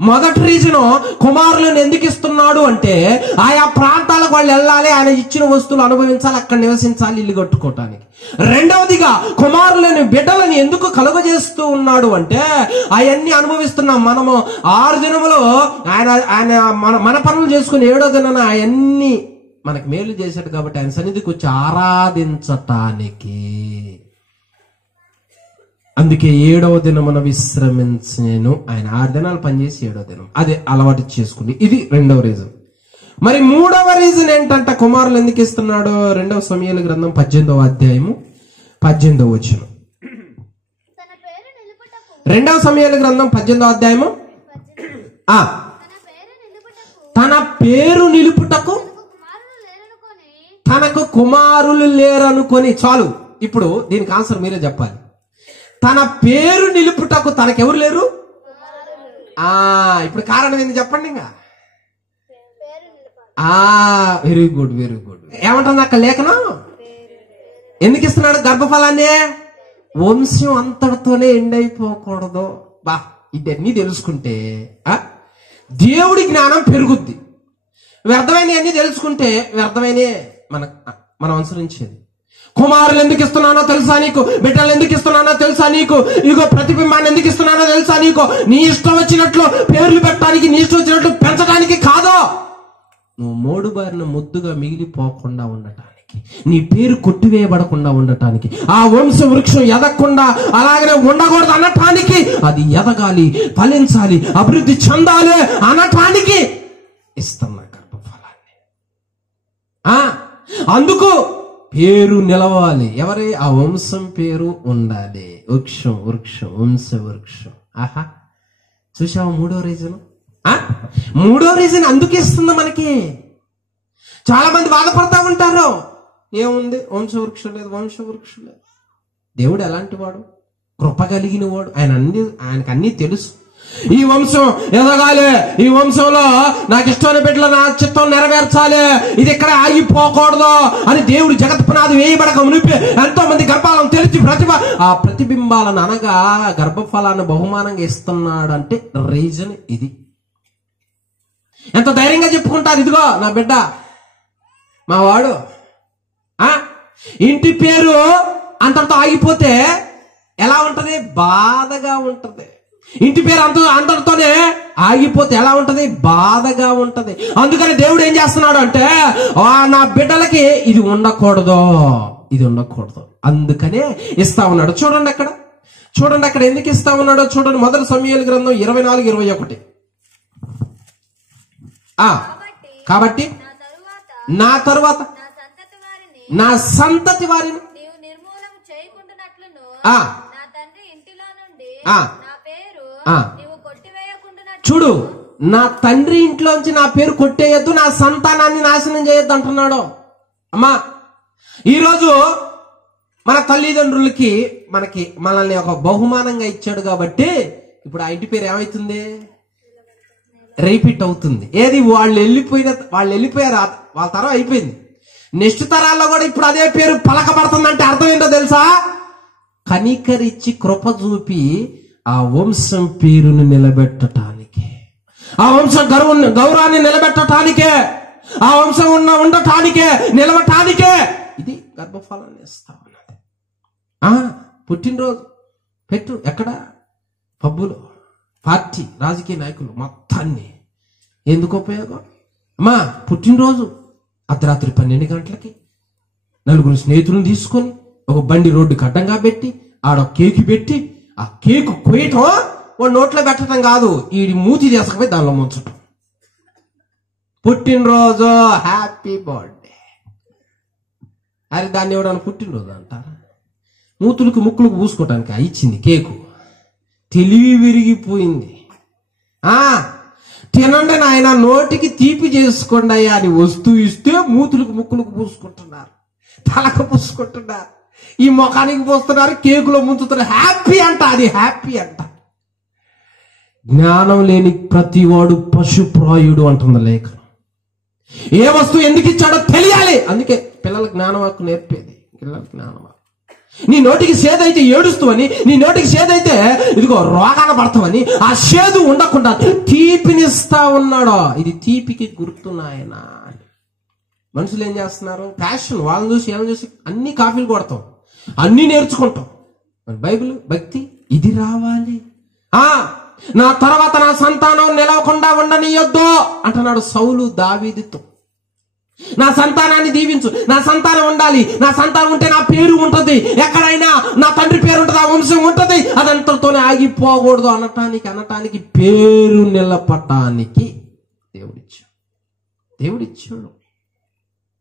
మొదటి రీజన్, కుమారులను ఎందుకు ఇస్తున్నాడు అంటే ఆయా ప్రాంతాలకు వాళ్ళు వెళ్ళాలి, ఆయన ఇచ్చిన వస్తువులు అనుభవించాలి, అక్కడ నివసించాలి, ఇల్లు కట్టుకోవటానికి. రెండవదిగా కుమారులని బిడ్డలని ఎందుకు కలుగజేస్తూ ఉన్నాడు అంటే అవన్నీ అనుభవిస్తున్నాం మనము. 6 దినములో ఆయన మన పనులు చేసుకుని 7వ దినాన అవన్నీ మనకి మేలు చేశాడు కాబట్టి ఆయన సన్నిధికి వచ్చి ఆరాధించటానికి. అందుకే 7వ దినమున విశ్రమించేను. ఆయన 6 దినాలు పనిచేసి 7వ దినం అదే అలవాటు చేసుకుంది. ఇది రెండవ రీజన్. మరి 3వ రీజన్ ఏంటంటే కుమారులు ఎందుకు ఇస్తున్నాడు? 2వ సమూయేలు గ్రంథం 18వ అధ్యాయము 18వ వచనం. 2వ సమూయేలు గ్రంథం 18వ అధ్యాయము తన పేరు నిలుపుటకు తనకు కుమారులు లేరనుకొని. చాలు, ఇప్పుడు దీనికి ఆన్సర్ మీరే చెప్పాలి. తన పేరు నిలుపుటకు తనకెవరు లేరు? ఇప్పుడు కారణం ఏంది చెప్పండి. ఇంకా వెరీ గుడ్. ఏమంటుంది అక్కడ లేఖనం? ఎందుకు ఇస్తున్నాడు గర్భఫలాన్ని? వంశం అంతటితోనే ఎండ్ అయిపోకూడదు. ఇదన్నీ తెలుసుకుంటే దేవుడి జ్ఞానం పెరుగుద్ది. వ్యర్థమైన అన్ని తెలుసుకుంటే వ్యర్థమైన మనం అనుసరించేది. కుమారులు ఎందుకు ఇస్తున్నానో తెలుసా నీకు? బిడ్డలు ఎందుకు ఇస్తున్నానో తెలుసా నీకు? ఇగో ప్రతిబింబాన్ని ఎందుకు ఇస్తున్నానో తెలుసా నీకు? నీ ఇష్టం వచ్చినట్లు పేర్లు పెట్టడానికి, నీ ఇష్టం వచ్చినట్లు పెంచడానికి కాదు, నువ్వు మోడుబారిన ముద్దుగా మిగిలిపోకుండా ఉండటానికి, నీ పేరు కొట్టివేయబడకుండా ఉండటానికి, ఆ వంశ వృక్షం ఎదగకుండా అలాగనే ఉండకూడదు అనటానికి, అది ఎదగాలి, ఫలించాలి, అభివృద్ధి చెందాలి అనటానికి ఇస్తున్నా గర్భఫలాన్ని. అందుకు పేరు నిలవాలి. ఎవరి? ఆ వంశం పేరు ఉండాలి. వృక్షం వృక్షం వంశ వృక్షం. ఆహా, చూసావా? మూడో రీజన్ అందుకే ఇస్తుంది మనకి. చాలా మంది బాధపడతా ఉంటారు, ఏముంది వంశవృక్షం లేదు, వంశవృక్షం లేదు. దేవుడు ఎలాంటి వాడు? కృప కలిగిన వాడు. ఆయనకు అన్నీ తెలుసు. ఈ వంశం ఎదగాలి, ఈ వంశంలో నాకు ఇష్టమైన బిడ్డలు నా చిత్తం నెరవేర్చాలి, ఇది ఇక్కడ ఆగిపోకూడదు అని దేవుడు జగత్ పునాది వేయబడక మునిపి ఎంతో మంది గర్భాలను తెలిసి ఆ ప్రతిబింబాలను అనగా గర్భఫలాన్ని బహుమానంగా ఇస్తున్నాడు. అంటే రీజన్ ఇది. ఎంత ధైర్యంగా చెప్పుకుంటారు, ఇదిగో నా బిడ్డ, మా వాడు. ఇంటి పేరు అంతటితో ఆగిపోతే ఎలా ఉంటది? బాధగా ఉంటది. ఇంటి పేరు అందరితోనే ఆగిపోతే ఎలా ఉంటది? బాధగా ఉంటది. అందుకని దేవుడు ఏం చేస్తున్నాడు అంటే, నా బిడ్డలకి ఇది ఉండకూడదు, ఇది ఉండకూడదు, అందుకనే ఇస్తా ఉన్నాడు. చూడండి అక్కడ ఎందుకు ఇస్తా ఉన్నాడో చూడండి. మొదటి సమూయేలు గ్రంథం 24:21. కాబట్టి నా తరువాత నా సంతతి వారిని చూడు, నా తండ్రి ఇంట్లోంచి నా పేరు కొట్టేయద్దు, నా సంతానాన్ని నాశనం చేయొద్దు అంటున్నాడు. అమ్మా, ఈరోజు మన తల్లిదండ్రులకి మనల్ని ఒక బహుమానంగా ఇచ్చాడు కాబట్టి ఇప్పుడు ఆ ఇంటి పేరు ఏమైతుంది? రిపీట్ అవుతుంది. ఏది? వాళ్ళు వెళ్ళిపోయారు, వాళ్ళ తరం అయిపోయింది. నెక్స్ట్ తరాల్లో కూడా ఇప్పుడు అదే పేరు పలకబడుతుందంటే అర్థం ఏంటో తెలుసా? కనికరిచ్చి కృప చూపి ఆ వంశం పేరును నిలబెట్టటానికే, ఆ వంశం గౌరవాన్ని నిలబెట్టటానికే, ఆ వంశం ఉండటానికే, నిలబటానికే ఇది గర్భఫలాన్ని ఇస్తా ఉన్నది. పుట్టినరోజు పెట్టు, ఎక్కడ? పబ్బులు, పార్టీ, రాజకీయ నాయకులు మొత్తాన్ని. ఎందుకు ఉపయోగం? అమ్మా, పుట్టినరోజు అర్ధరాత్రి 12 గంటలకి 4 స్నేహితులను తీసుకొని ఒక బండి రోడ్డుకి అడ్డంగా పెట్టి ఆడ కేకు పెట్టి ఆ కేకు కోయటం, వాడు నోట్లో పెట్టడం కాదు, ఈ మూతి తీసుకుపోయి దానిలో ముంచటం. పుట్టినరోజు, హ్యాపీ బర్త్డే. అరే, దాన్ని ఎవడన్నా పుట్టినరోజు అంటారా? మూతులకు ముక్కులకు పూసుకోవటానికి ఇచ్చింది కేకు. తెలివి విరిగిపోయింది. తినండి నాయన, నోటికి తీపి చేసుకోండి అయ్యా అని వస్తువు ఇస్తే మూతులకు ముక్కులకు పూసుకుంటున్నారు, తలకు పూసుకుంటున్నారు, ఈ ముఖానికి పోస్తున్నారు, కేకులో ముంచుతున్నారు. హ్యాపీ అంట, అది హ్యాపీ అంట. జ్ఞానం లేని ప్రతివాడు పశుప్రాయుడు అంటుంది లేఖనం. ఏ వస్తువు ఎందుకు ఇచ్చాడో తెలియాలి. అందుకే పిల్లలకు జ్ఞానం హక్కు నేర్పేది. పిల్లలకు జ్ఞానం హక్కు. నీ నోటికి సేదైతే ఏడుస్తావని, నీ నోటికి సేదైతే ఇదిగో రోగాన పడతావని ఆ సేదు ఉండకుండా తీపినిస్తా ఉన్నాడో. ఇది తీపికి గుర్తు నాయన. మనుషులు ఏం చేస్తున్నారు? ప్యాషన్, వాళ్ళని చూసి ఏమని చూసి అన్ని కాఫీలు కొడతాం, అన్ని నేర్చుకుంటాం. బైబిల్ భక్తి ఇది రావాలి. నా తర్వాత నా సంతానం నిలవకుండా ఉండనియొద్దు అంటున్నాడు సౌలు దావీదుతో. నా సంతానాన్ని దీవించు, నా సంతానం ఉండాలి, నా సంతానం ఉంటే నా పేరు ఉంటది, ఎక్కడైనా నా తండ్రి పేరు ఉంటది, ఆ వంశం ఉంటది, అదంతతోనే ఆగిపోకూడదు అనటానికి పేరు నిలపటానికి దేవుడిచ్చాడు.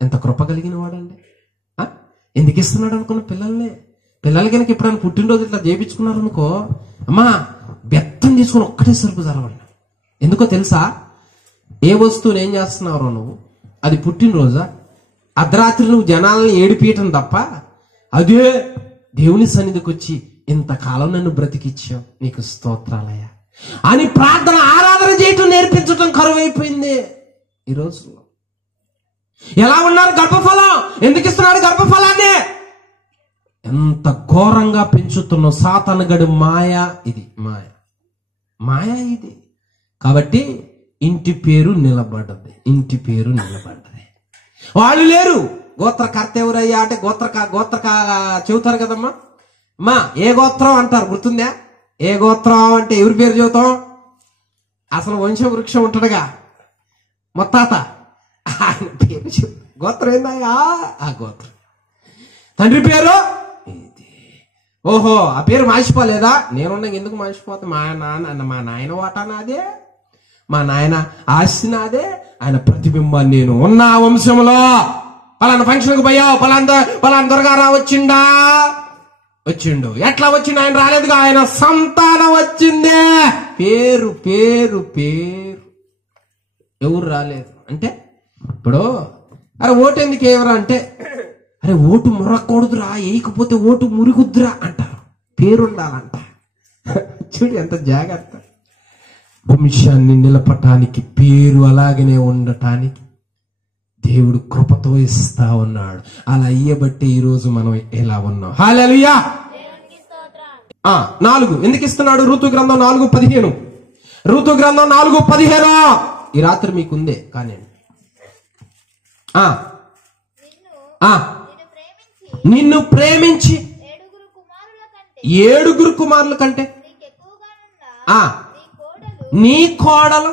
ఎంత కృప కలిగిన వాడండి. ఎందుకు ఇస్తున్నాడు అనుకున్న పిల్లలు కనుక ఎప్పుడైనా పుట్టినరోజు ఇట్లా చేయించుకున్నారు అనుకో, అమ్మా బెత్తం తీసుకుని ఒక్కటే సరుకు జరగండి. ఎందుకో తెలుసా? ఏ వస్తువుని ఏం చేస్తున్నారో నువ్వు, అది పుట్టినరోజా? అర్ధరాత్రి నువ్వు జనాలను ఏడిపీయటం తప్ప, అదే దేవుని సన్నిధికి వచ్చి ఇంతకాలం నన్ను బ్రతికిచ్చావు, నీకు స్తోత్రాలయ్యా అని ప్రార్థన ఆరాధన చేయటం నేర్పించటం కరువైపోయింది ఈ రోజుల్లో. ఎలా ఉన్నారు? గర్భఫలం ఎందుకు ఇస్తున్నాడు? గర్భఫలాన్ని ఎంత ఘోరంగా పెంచుతున్నావు. సాతానుగడి మాయ ఇది, మాయ ఇది. కాబట్టి ఇంటి పేరు నిలబడ్డది. వాళ్ళు లేరు. గోత్రకర్త ఎవరయ్యా అంటే గోత్రక చెబుతారు కదమ్మా. అమ్మా ఏ గోత్రం అంటారు, గుర్తుందా? ఏ గోత్రం అంటే ఎవరి పేరు చెబుతాం? అసలు వంశవృక్షం ఉంటాడుగా మొత్తాత, ఆయన పేరు చెబుతాం. గోత్రం ఏందయ్యా? ఆ గోత్రం. తండ్రి పేరు ఇది. ఓహో, ఆ పేరు మార్చిపోలేదా? నేనుండగా ఎందుకు మార్చిపోతా? మా నాయన వాటా నాదే, మా నాయన ఆస్తి నాదే, ఆయన ప్రతిబింబాన్ని నేను ఉన్న వంశంలో పలానా ఫంక్షన్కి పోయావు, పలానా దొరగారా వచ్చిండు. ఎట్లా వచ్చిండు? ఆయన రాలేదుగా, ఆయన సంతానం వచ్చిందే. పేరు పేరు పేరు ఎవరు రాలేదు అంటే, ఇప్పుడు అరే ఓటు ఎందుకు ఏవరా అంటే, అరే ఓటు మురకూడదురా, వేయకపోతే ఓటు మురుగుద్దురా అంటారు. పేరుండాలంట. చూడు ఎంత జాగ్రత్త. వంశాన్ని నిలపటానికి, పేరు అలాగనే ఉండటానికి దేవుడు కృపతో ఇస్తా ఉన్నాడు. అలా అయ్యబట్టి ఈరోజు మనం ఎలా ఉన్నాం. హల్లెలూయా. 4 ఎందుకు ఇస్తున్నాడు? ఋతు గ్రంథం 4:15. ఋతు గ్రంథం 4:15 ఈ రాత్రి మీకుందే. కానీ నిన్ను ప్రేమించి 7 కుమారుల కంటే నీ కోడలు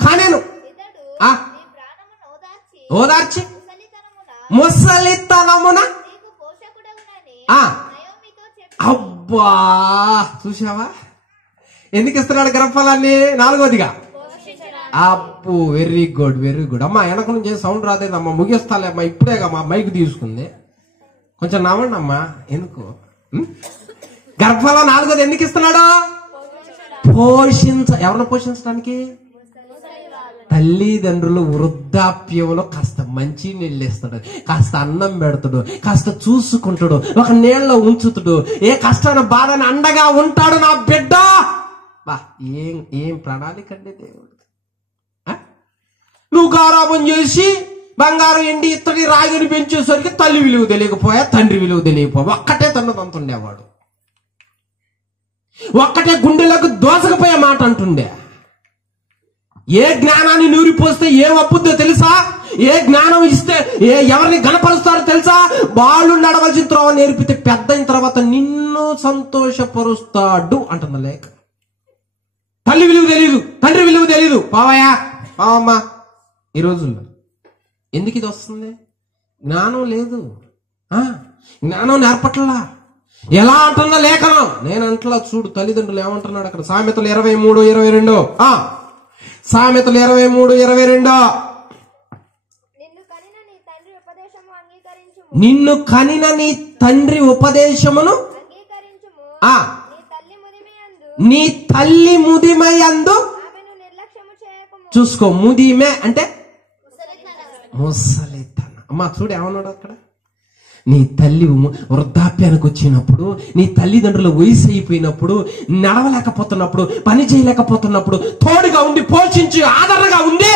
కనెను, ఓదార్చి ముసలితనమున. అబ్బా చూసావా ఎందుకు ఇస్తున్నాడు గర్భఫలాన్ని? 4వదిగా. అప్పు వెరీ గుడ్ వెరీ గుడ్. అమ్మా వెనక నుంచి సౌండ్ రాదేదమ్మా, ముగిస్తాలే అమ్మా, ఇప్పుడేగా మా మైక్ తీసుకుంది. కొంచెం నవ్వండి అమ్మా. ఎందుకు గర్భఫలం 4వది ఎందుకు ఇస్తున్నాడు? ఎవరిని పోషించడానికి? తల్లిదండ్రులు వృద్ధాప్యంలో కాస్త మంచి నీళ్ళు ఇస్తాడు, కాస్త అన్నం పెడతాడు, కాస్త చూసుకుంటాడు, ఒక నీళ్ళలో ఉంచుతాడు, ఏ కష్టాన్ని బాధని అండగా ఉంటాడు నా బిడ్డ. బా ఏం ప్రణాళిక అండి దేవుడు. నువ్వు గారాబం చేసి బంగారం ఎండి ఇత్తడి రాగిని పెంచేసరికి తల్లి విలువ తెలియకపోయా, తండ్రి విలువ తెలియకపోయా. ఒక్కటే తన్నుదంతుండేవాడు, ఒక్కటే గుండెలకు దోసకపోయే మాట అంటుండే. ఏ జ్ఞానాన్ని నూరిపోస్తే ఏం అప్పుద్దో తెలుసా? ఏ జ్ఞానం ఇస్తే ఎవరిని గణపరుస్తారో తెలుసా? వాళ్ళు నడవలసిన త్రోవ నేర్పితే పెద్ద అయిన తర్వాత నిన్ను సంతోషపరుస్తాడు అంటుంది లేక. తల్లి విలువ తెలియదు, తండ్రి విలువ తెలియదు. పావయ్యా పావమ్మా. ఈ రోజుల్లో ఎందుకు ఇది వస్తుంది? జ్ఞానం లేదు, జ్ఞానం నేర్పట్లా. ఎలా అంటుందో లేఖనం, నేను అంటలా. చూడు తల్లిదండ్రులు ఏమంటున్నాడు అక్కడ. సామెతలు 23:22. సామెతలు 23:22. నిన్ను కనిన నీ తండ్రి ఉపదేశమును నీ తల్లి ముదిమయందు చూసుకో. ముదిమే అంటే ముసలితనం. అమ్మా చూడు ఏమన్నాడు అక్కడ. నీ తల్లి వృద్ధాప్యానికి వచ్చినప్పుడు, నీ తల్లిదండ్రుల వయసు అయిపోయినప్పుడు, నడవలేకపోతున్నప్పుడు, పని చేయలేకపోతున్నప్పుడు తోడుగా ఉండి పోషించి ఆదరణగా ఉండి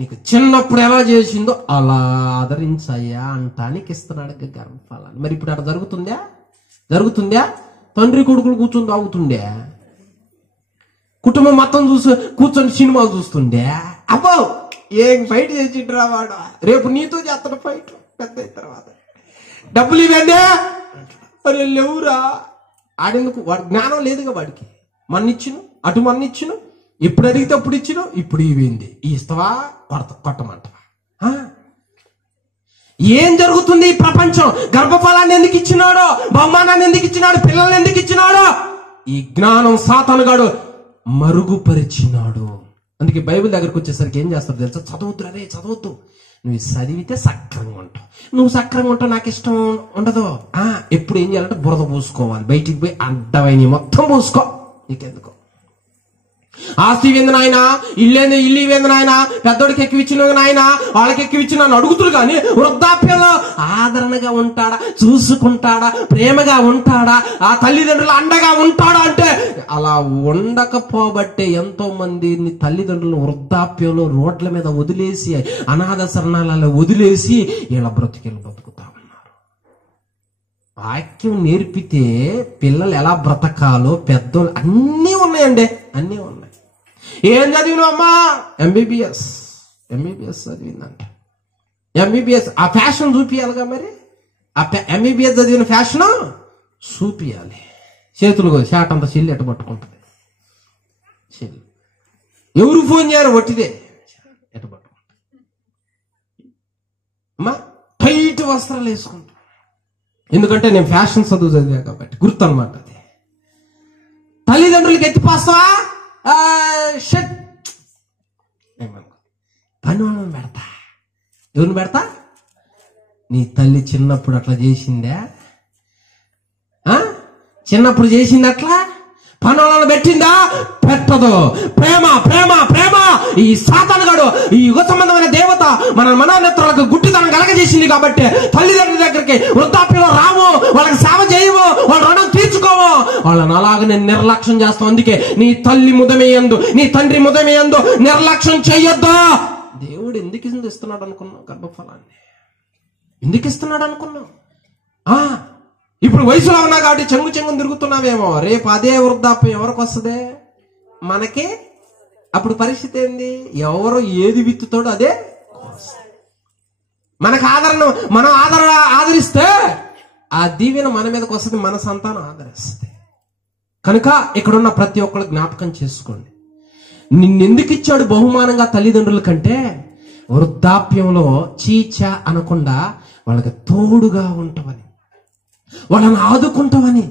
నీకు చిన్నప్పుడు ఎలా చేసిందో అలా ఆదరించాయా అంటానికి ఇస్తున్నాడు గర్భఫలాన్ని. మరి ఇప్పుడు అక్కడ జరుగుతుందా? తండ్రి కొడుకులు కూర్చొని తాగుతుండే, కుటుంబం మొత్తం కూర్చొని సినిమాలు చూస్తుండే. అబ్బో ఏం ఫైట్ చేసిండ్రా వాడు, రేపు నీతో చేస్తాడు ఫైట్ పెద్ద అయిన తర్వాత. డబ్బులు ఇవ్వండి అరే లేవురా. ఆడేందుకు? వాడు జ్ఞానం లేదుగా వాడికి. మన్నిచ్చును అటు మన్నిచ్చును, ఎప్పుడు అడిగితే అప్పుడు ఇచ్చును. ఇప్పుడు ఇవేంది ఇస్తావా కొట్టమంటావా? ఏం జరుగుతుంది ఈ ప్రపంచం? గర్భఫలాన్ని ఎందుకు ఇచ్చినాడో, బహుమానాన్ని ఎందుకు ఇచ్చినాడు, పిల్లల్ని ఎందుకు ఇచ్చినాడో ఈ జ్ఞానం సాతానుగాడు మరుగుపరిచినాడు. అందుకే బైబిల్ దగ్గరకు వచ్చేసరికి ఏం చేస్తాడు తెలుసా? చదవద్దు అదే చదవద్దు, నువ్వు చదివితే సక్రంగా ఉంటావు. నువ్వు సక్రంగా ఉంటావు నాకు ఇష్టం ఉండదు. ఎప్పుడు ఏం చేయాలంటే బురద పూసుకోవాలి, బయటికి పోయి అడ్డమైన మొత్తం పూసుకో. నీకెందుకో ఆస్తి వేంది నాయన, ఇల్లు వేంది నాయన, పెద్దోడికి ఎక్కువిచ్చిన నాయన, వాళ్ళకి ఎక్కువిచ్చిన అడుగుతురు. కానీ వృద్ధాప్యంలో ఆదరణగా ఉంటాడా, చూసుకుంటాడా, ప్రేమగా ఉంటాడా, ఆ తల్లిదండ్రులు అండగా ఉంటాడా అంటే అలా ఉండకపోబట్టే ఎంతో మంది తల్లిదండ్రులు వృద్ధాప్యంలో రోడ్ల మీద వదిలేసి, అనాథ శరణాలలో వదిలేసి ఇలా బతుకుతా ఉన్నారు. వాక్యం నేర్పితే పిల్లలు ఎలా బ్రతకాలో పెద్దోళ్ళు అన్నీ ఉన్నాయండి, అన్నీ ఉన్నాయి. ఏం చదివినావు అమ్మా? ఎంబీబీఎస్ చదివిందంట. ఎంబీబీఎస్ ఆ ఫ్యాషన్ చూపియాలిగా. మరి ఆ ఎంబీబీఎస్ చదివిన ఫ్యాషన్ చూపియాలి. చేతులు షాట్ అంతా చెల్లి ఎట్ట పట్టుకుంటుంది. చెల్లి ఎవరు ఫోన్ చేయరు, ఒట్టిదే ఎట్ట పట్టుకుంటుంది. అమ్మా టైట్ వస్త్రాలు వేసుకుంటా, ఎందుకంటే నేను ఫ్యాషన్ చదువు చదివా కాబట్టి గుర్తు అనమాట. అది తల్లిదండ్రులకి ఎత్తిపోస్తావా? షట్ పని వాళ్ళని పెడతా. ఎవరిని పెడతా? నీ తల్లి చిన్నప్పుడు అట్లా చేసిందా? చిన్నప్పుడు చేసింది అట్లా? పనులను పెట్టిందా? పెట్టదు. ప్రేమ ప్రేమ ప్రేమ. ఈ సాతానుగాడు, ఈ యుగ సంబంధమైన దేవత మన మనోనేత్రాలకు గుడ్డితనం కలగజేసింది కాబట్టి తల్లిదండ్రుల దగ్గరికి వృద్ధాప్యంలో రాము, వాళ్ళకి సేవ చేయము, వాళ్ళ రుణం తీర్చుకోము, వాళ్ళని అలాగనే నిర్లక్ష్యం చేస్తాం. అందుకే నీ తల్లి ముదమేయందు, నీ తండ్రి ముదమేయందు నిర్లక్ష్యం చెయ్యొద్దు. దేవుడు ఎందుకు ఇస్తున్నాడు అనుకున్నావు? గర్భఫలాన్ని ఎందుకు ఇస్తున్నాడు అనుకున్నావు? ఇప్పుడు వయసులో ఉన్నా కాబట్టి చెంగు చెంగుని తిరుగుతున్నావేమో. రేపు అదే వృద్ధాప్యం ఎవరికి వస్తుంది? మనకి. అప్పుడు పరిస్థితి ఏంది? ఎవరు ఏది విత్తుతాడో అదే మనకు ఆదరణ. మనం ఆదరిస్తే ఆ దీవెన మన మీదకి వస్తుంది, మన సంతానం ఆదరిస్తుంది. కనుక ఇక్కడున్న ప్రతి ఒక్కరు జ్ఞాపకం చేసుకోండి, నిన్నెందుకు ఇచ్చాడు బహుమానంగా తల్లిదండ్రుల కంటే వృద్ధాప్యంలో చీచా అనకుండా వాళ్ళకి తోడుగా ఉంటామని, వాళ్ళని ఆదుకుంటామని.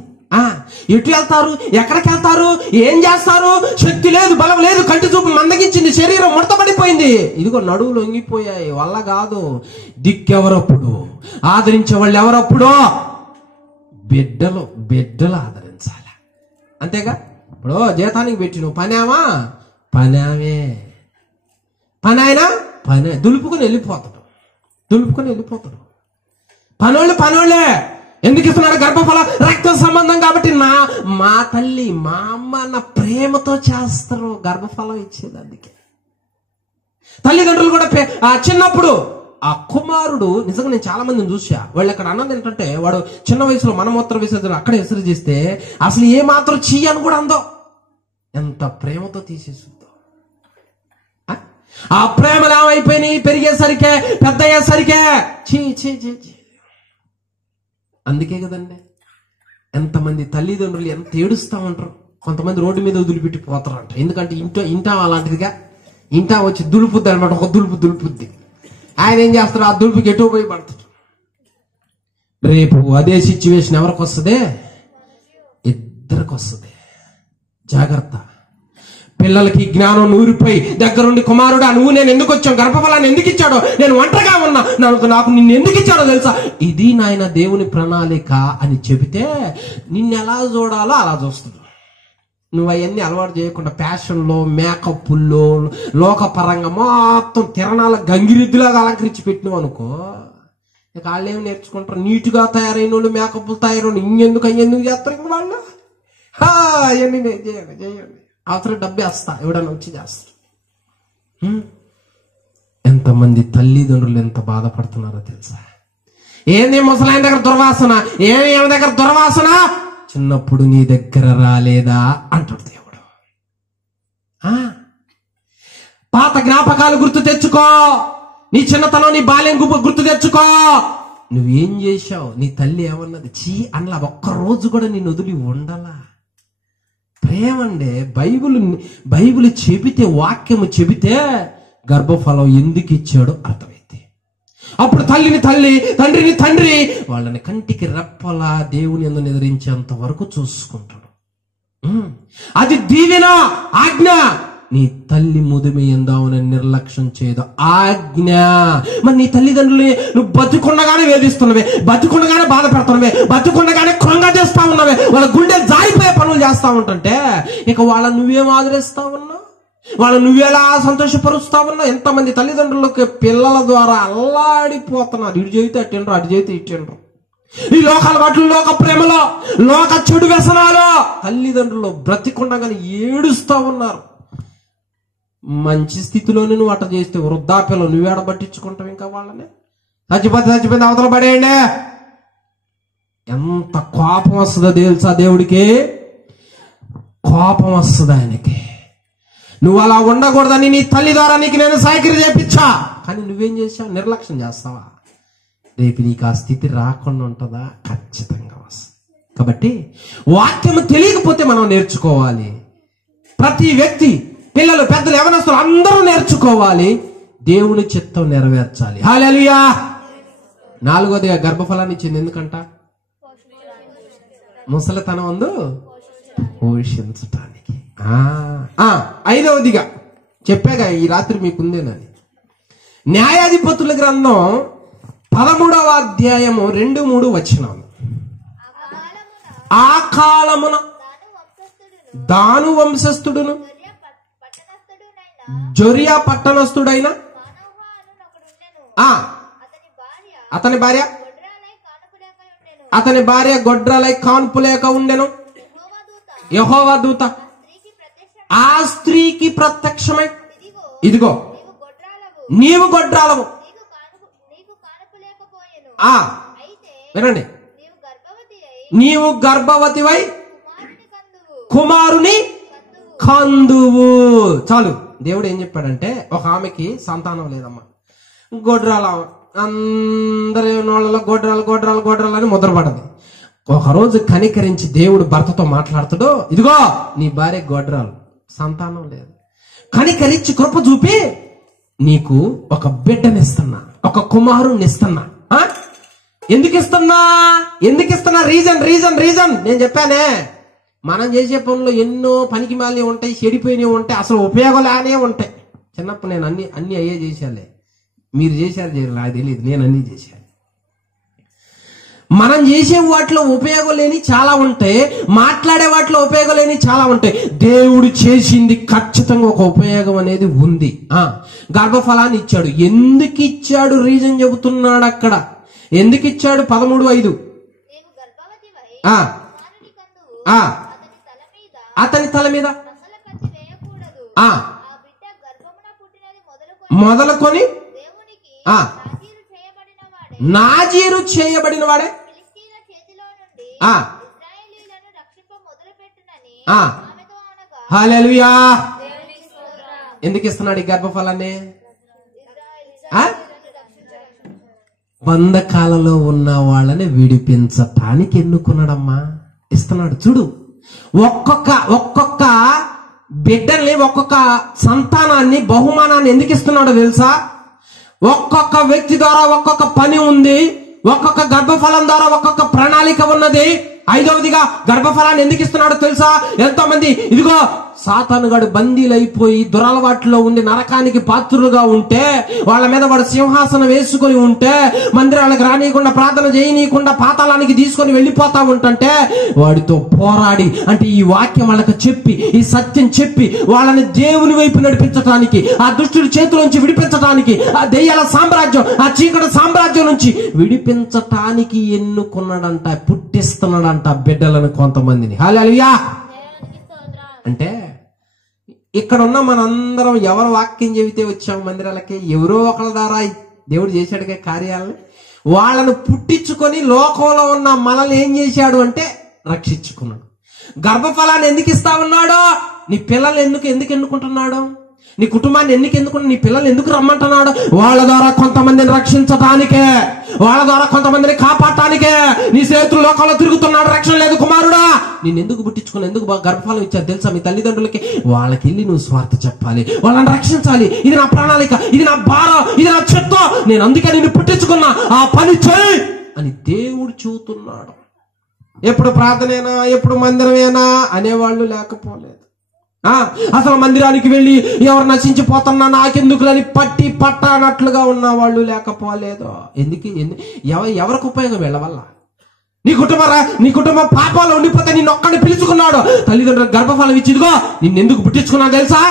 ఎటు వెళ్తారు, ఎక్కడికి వెళ్తారు, ఏం చేస్తారు? శక్తి లేదు, బలం లేదు, కంటి చూపు మందగించింది, శరీరం ముడతపడిపోయింది, ఇదిగో నడువులు వంగిపోయాయి, వల్ల కాదు. దిక్కెవరప్పుడు? ఆదరించే వాళ్ళు ఎవరప్పుడు? బిడ్డలు ఆదరించాలి, అంతేగా. ఇప్పుడు జీతానికి పెట్టి నువ్వు పనేమా? పనామే. పనైనా పనే. దులుపుకొని వెళ్ళిపోతాడు. పనోళ్ళే. ఎందుకు ఇస్తున్నాడు గర్భఫలం? రక్త సంబంధం కాబట్టి. మా తల్లి మా అమ్మ అన్న ప్రేమతో చేస్తారు గర్భఫలం ఇచ్చేది. అందుకే తల్లిదండ్రులు కూడా చిన్నప్పుడు ఆ కుమారుడు, నిజంగా నేను చాలా మందిని చూసా, వాళ్ళు అక్కడ అన్నది ఏంటంటే, వాడు చిన్న వయసులో మనమూత్ర విసర్జన అక్కడే విసర్జన చేస్తే అసలు ఏ మాత్రం చెయ్యని కూడా అందో. ఎంత ప్రేమతో తీసేస్తుందో. ఆ ప్రేమలు ఏమైపోయినాయి? పెరిగేసరికే, పెద్ద అయ్యేసరికే చీ. అందుకే కదండి ఎంతమంది తల్లిదండ్రులు ఎంత ఏడుస్తా ఉంటారు. కొంతమంది రోడ్డు మీద వదిలిపెట్టి పోతారంట. ఎందుకంటే ఇంటా అలాంటిదిగా, ఇంటా వచ్చి దులుపుద్ది అనమాట. ఒక దులుపుద్ది. ఆయన ఏం చేస్తారు? ఆ దులుపుకి ఎటో పోయి పడతాడు. రేపు అదే సిచ్యువేషన్ ఎవరికి వస్తుంది? ఇద్దరికి వస్తుంది. జాగ్రత్త. పిల్లలకి జ్ఞానం నూరిపై దగ్గరుండి, కుమారుడా నువ్వు నేను ఎందుకు వచ్చావు, గర్భఫలాన్ని ఎందుకు ఇచ్చాడో, నేను ఒంటరిగా ఉన్నా, నాకు నిన్ను ఎందుకు ఇచ్చాడో తెలుసా? ఇది నాయన దేవుని ప్రణాళిక అని చెబితే నిన్ను ఎలా చూడాలో అలా చూస్తాడు. నువ్వు అవన్నీ అలవాటు చేయకుండా ఫ్యాషన్లో, మేకప్లో, లోకపరంగా మొత్తం తిరణాల గంగిరెద్దులాగా అలంకరించి పెట్టినావు అనుకో, ఇక వాళ్ళు ఏమి నేర్చుకుంటారు? నీట్గా తయారైన వాళ్ళు, మేకప్లు తయారైన ఇంకెందుకు చేస్తారు? ఇంక వాళ్ళు అవన్నీ చేయండి, అవసరం డబ్బే వస్తా, ఎవడన్నా వచ్చి చేస్తారు. ఎంతమంది తల్లిదండ్రులు ఎంత బాధపడుతున్నారో తెలుసా? ఏంది ముసలాయన దగ్గర దుర్వాసన, ఏమి దగ్గర దుర్వాసన? చిన్నప్పుడు నీ దగ్గర రాలేదా అంటాడు దేవుడు. పాత జ్ఞాపకాలు గుర్తు తెచ్చుకో, నీ చిన్నతనం, నీ బాల్యం గుర్తు తెచ్చుకో. నువ్వేం చేశావు? నీ తల్లి ఏమన్నది? చీ అన్నలా ఒక్కరోజు కూడా నేను వదిలి ఉండలా. ప్రేమండే. బైబిల్ చెబితే, వాక్యము చెబితే గర్భఫలం ఎందుకు ఇచ్చాడో అర్థమైతే అప్పుడు తల్లిని తల్లి, తండ్రిని తండ్రి వాళ్ళని కంటికి రెప్పలా దేవుని యందు నిద్రించేంత వరకు చూసుకుంటాడు. అది దీవెన, ఆజ్ఞ. నీ తల్లి ముదిమి ఎందామని నిర్లక్ష్యం చేయదు, ఆజ్ఞ. మరి నీ తల్లిదండ్రులు నువ్వు బతుకుండగానే వేధిస్తున్నవే, బతుకుండగానే బాధ పెడుతున్నవే, బతుకుండగానే కృంగజేస్తా ఉన్నవే, వాళ్ళ గుండె జారిపోయే పనులు చేస్తా ఉంటుంటే ఇక వాళ్ళని నువ్వేం ఆదరిస్తా ఉన్నావు? వాళ్ళని నువ్వేలా సంతోషపరుస్తా ఉన్నావు? ఎంతమంది తల్లిదండ్రులకు పిల్లల ద్వారా అల్లాడిపోతున్నారు. ఇటు చేయితే అట్టండ్రు, అటు చేయితే ఇట్టండ్రు. ఈ లోకాల వాటిలో, లోక ప్రేమలో, లోక చెడు వ్యసనాలు తల్లిదండ్రులు బ్రతికుండగానే ఏడుస్తా ఉన్నారు. మంచి స్థితిలోనే నువ్వు అట్ట చేస్తే వృద్ధాప్యలో నువ్వేడ పట్టించుకుంటావు? ఇంకా వాళ్ళని చచ్చిపోతే అవతల పడేయండి. ఎంత కోపం వస్తుందో తెలుసా దేవుడికి? కోపం వస్తుంది ఆయనకి. నువ్వు అలా ఉండకూడదని నీ తల్లి ద్వారా నీకు నేను సైకిల్ చేపించా, కానీ నువ్వేం చేసావు? నిర్లక్ష్యం చేస్తావా? రేపు నీకు ఆ స్థితి రాకుండా ఉంటుందా? ఖచ్చితంగా వస్తుంది. కాబట్టి వాక్యం తెలియకపోతే మనం నేర్చుకోవాలి. ప్రతి వ్యక్తి, పిల్లలు, పెద్దలు, యవనస్తులు అందరూ నేర్చుకోవాలి. దేవుని చిత్తం నెరవేర్చాలి. హల్లెలూయా. 4వదిగా గర్భఫలాన్ని ఇచ్చింది ఎందుకంట? ముసలితనం అందు పోషించటానికి. 5వదిగా చెప్పాగా ఈ రాత్రి మీకుందేనని. న్యాయాధిపతుల గ్రంథం 13వ అధ్యాయము 2-3 వచనాలు. ఆ కాలమున దాను వంశస్థుడును జొరియా పట్టణస్థుడైన అతని భార్య గొడ్రాలై కాన్పు లేక ఉండెను. యెహోవా దూత ఆ స్త్రీకి ప్రత్యక్షమై, ఇదిగో నీవు గొడ్రాలవు, వినండి, నీవు గర్భవతివై కుమారుని కందువు. చాలు. దేవుడు ఏం చెప్పాడంటే, ఒక ఆమెకి సంతానం లేదమ్మా, గొడ్రాల, అందరి నోళ్ళలో గొడ్రాలు గొడ్రాలు గొడ్రాలు అని ముద్రపడదు. ఒకరోజు కనికరించి దేవుడు భర్తతో మాట్లాడుతాడు, ఇదిగో నీ భార్య గొడ్రాలు, సంతానం లేదు, కనికరించి కృప చూపి నీకు ఒక బిడ్డనిస్తున్నా, ఒక కుమారుని ఇస్తున్నా. ఎందుకు ఇస్తున్నా? రీజన్ నేను చెప్పానే. మనం చేసే పనులు ఎన్నో పనికి మాలి ఉంటాయి, చెడిపోయినవి ఉంటాయి, అసలు ఉపయోగాలనే ఉంటాయి. చిన్నప్పుడు నేను అన్ని అయ్యే చేశాలే, మీరు చేశారు నాకు తెలియదు, నేను అన్ని చేశాను. మనం చేసే వాటిలో ఉపయోగం లేని చాలా ఉంటాయి, మాట్లాడే వాటిలో ఉపయోగం లేని చాలా ఉంటాయి. దేవుడు చేసింది ఖచ్చితంగా ఒక ఉపయోగం అనేది ఉంది. గర్భఫలాన్ని ఇచ్చాడు. ఎందుకు ఇచ్చాడు? రీజన్ చెబుతున్నాడు అక్కడ. ఎందుకు ఇచ్చాడు? 13:5 అతని తల మీద మొదలుకొని నాజీరు చేయబడిన వాడే హల్లెలూయా. ఎందుకు ఇస్తున్నాడు ఈ గర్భఫలాన్ని? బంధకాలలో ఉన్న వాళ్ళని విడిపించటానికి ఎన్నుకున్నాడమ్మా. ఇస్తున్నాడు. చూడు, ఒక్కొక్క బిడ్డల్ని, ఒక్కొక్క సంతానాన్ని, బహుమానాన్ని ఎందుకు ఇస్తున్నాడో తెలుసా? ఒక్కొక్క వ్యక్తి ద్వారా ఒక్కొక్క పని ఉంది, ఒక్కొక్క గర్భఫలం ద్వారా ఒక్కొక్క ప్రణాళిక ఉన్నది. 5వదిగా గర్భఫలాన్ని ఎందుకు ఇస్తున్నాడో తెలుసా? ఎంతో మంది ఇదిగో సాతానుగాడు బందీలైపోయి దురలవాట్లో ఉండి నరకానికి పాత్రులుగా ఉంటే, వాళ్ళ మీద వాడు సింహాసనం వేసుకొని ఉంటే, మందిరాలకు రానియకుండా, ప్రార్థన చేయనీయకుండా పాతాళానికి తీసుకొని వెళ్ళిపోతా ఉంటుంటే, వాడితో పోరాడి, అంటే ఈ వాక్యం వాళ్ళకి చెప్పి, ఈ సత్యం చెప్పి, వాళ్ళని దేవుని వైపు నడిపించడానికి, ఆ దుష్టుడి చేతుల నుంచి విడిపించడానికి, ఆ దెయ్యాల సామ్రాజ్యం, ఆ చీకటి సామ్రాజ్యం నుంచి విడిపించటానికి ఎన్నుకున్నాడంట, పుట్టిస్తున్నాడంట బిడ్డలను కొంతమందిని. హల్లెలూయా. అంటే ఇక్కడ ఉన్న మనందరం ఎవరు వాక్యం చెబితే వచ్చాము మందిరాలకి? ఎవరో ఒకళ్ళ ద్వారా దేవుడు చేశాడుగా కార్యాలను. వాళ్ళను పుట్టించుకొని లోకంలో ఉన్న మనల్ని ఏం చేశాడు అంటే రక్షించుకున్నాడు. గర్భఫలాన్ని ఎందుకు ఇస్తా ఉన్నాడో? నీ పిల్లల్ని ఎందుకు ఎన్నుకుంటున్నాడు? నీ కుటుంబాన్ని నీ పిల్లల్ని ఎందుకు రమ్మంటున్నాడు? వాళ్ళ ద్వారా కొంతమందిని రక్షించటానికే, వాళ్ళ ద్వారా కొంతమందిని కాపాడటానికే. నీ చేతులు లోకంలో తిరుగుతున్నాడు, రక్షణ లేదు కుమారుడా. నేను ఎందుకు పుట్టించుకుని, ఎందుకు గర్భఫలం ఇచ్చారు తెలుసా మీ తల్లిదండ్రులకి? వాళ్ళకి వెళ్ళి నువ్వు స్వార్థ చెప్పాలి, వాళ్ళని రక్షించాలి. ఇది నా ప్రణాళిక, ఇది నా భారం, ఇది నా చెత్త, నేను అందుకే నిన్ను పుట్టించుకున్నా, ఆ పని చేయి అని దేవుడు చెబుతున్నాడు. ఎప్పుడు ప్రార్థనేనా, ఎప్పుడు మందిరమేనా అనేవాళ్ళు లేకపోలేదు. అసలు మందిరానికి వెళ్ళి ఎవరు నశించిపోతున్నా నాకెందుకులని పట్టనట్లుగా ఉన్న వాళ్ళు లేకపోలేదు. ఎవరికి ఉపయోగం వీళ్ళ వల్ల? నీ కుటుంబం పాపాలు ఉండిపోతే నిన్ను ఒక్కడిని పిలుచుకున్నాడు, తల్లిదండ్రులకు గర్భఫలం ఇచ్చిదిగో నిన్నెందుకు పుట్టించుకున్నా తెలుసా?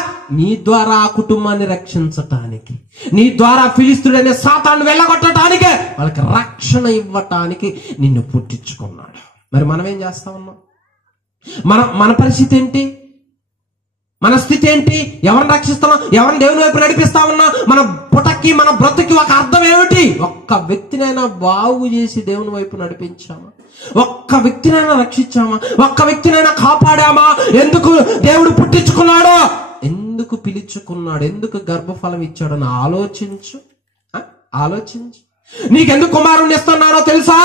నీ ద్వారా ఆ కుటుంబాన్ని రక్షించటానికి, నీ ద్వారా ఫిలిష్తీయుడనే సాతాను వెళ్ళగొట్టడానికి, వాళ్ళకి రక్షణ ఇవ్వటానికి నిన్ను పుట్టించుకున్నాడు. మరి మనం ఏం చేస్తా ఉన్నాం? మన పరిస్థితి ఏంటి? మన స్థితి ఏంటి? ఎవరిని రక్షిస్తున్నాం? ఎవరిని దేవుని వైపు నడిపిస్తా ఉన్నా? మన పుటకి, మన బ్రతుకి ఒక అర్థం ఏమిటి? ఒక్క వ్యక్తినైనా బాగు చేసి దేవుని వైపు నడిపించామా? ఒక్క వ్యక్తినైనా రక్షించామా? ఒక్క వ్యక్తినైనా కాపాడామా? ఎందుకు దేవుడు పుట్టించుకున్నాడు? ఎందుకు పిలుచుకున్నాడు? ఎందుకు గర్భఫలం ఇచ్చాడని ఆలోచించు. నీకెందుకు కుమారుణ్ణి ఇస్తున్నానో తెలుసా?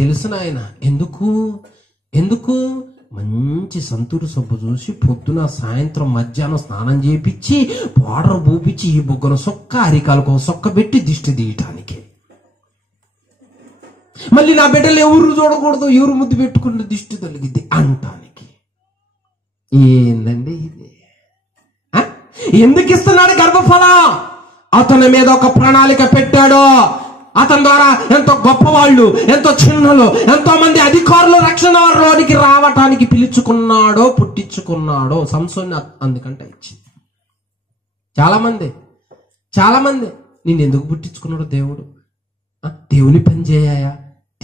తెలుసు నాయన. ఎందుకు మంచి సంతూరు సబ్బు చూసి పొద్దున సాయంత్రం మధ్యాహ్నం స్నానం చేపించి పౌడర్ పూపించి ఈ బొగ్గన సొక్క అరికాలకు సొక్క పెట్టి దిష్టి తీయటానికి. మళ్ళీ నా బిడ్డలు ఎవరు చూడకూడదు, ఎవరు ముద్దు పెట్టుకున్న దిష్టి తొలగిద్ది అంటానికి. ఏందండి ఇది? ఎందుకు ఇస్తున్నాడు గర్భఫలం? అతని మీద ఒక ప్రణాళిక పెట్టాడు. అతని ద్వారా ఎంతో గొప్పవాళ్ళు, ఎంతో చిన్నలు, ఎంతో మంది అధికారులు రక్షణలోనికి రావటానికి పిలుచుకున్నాడో పుట్టించుకున్నాడో. సంసోన్ని అందుకంటే ఇచ్చింది. చాలా మంది నేను ఎందుకు పుట్టించుకున్నాడు దేవుడు? దేవుని పని చేయాయా,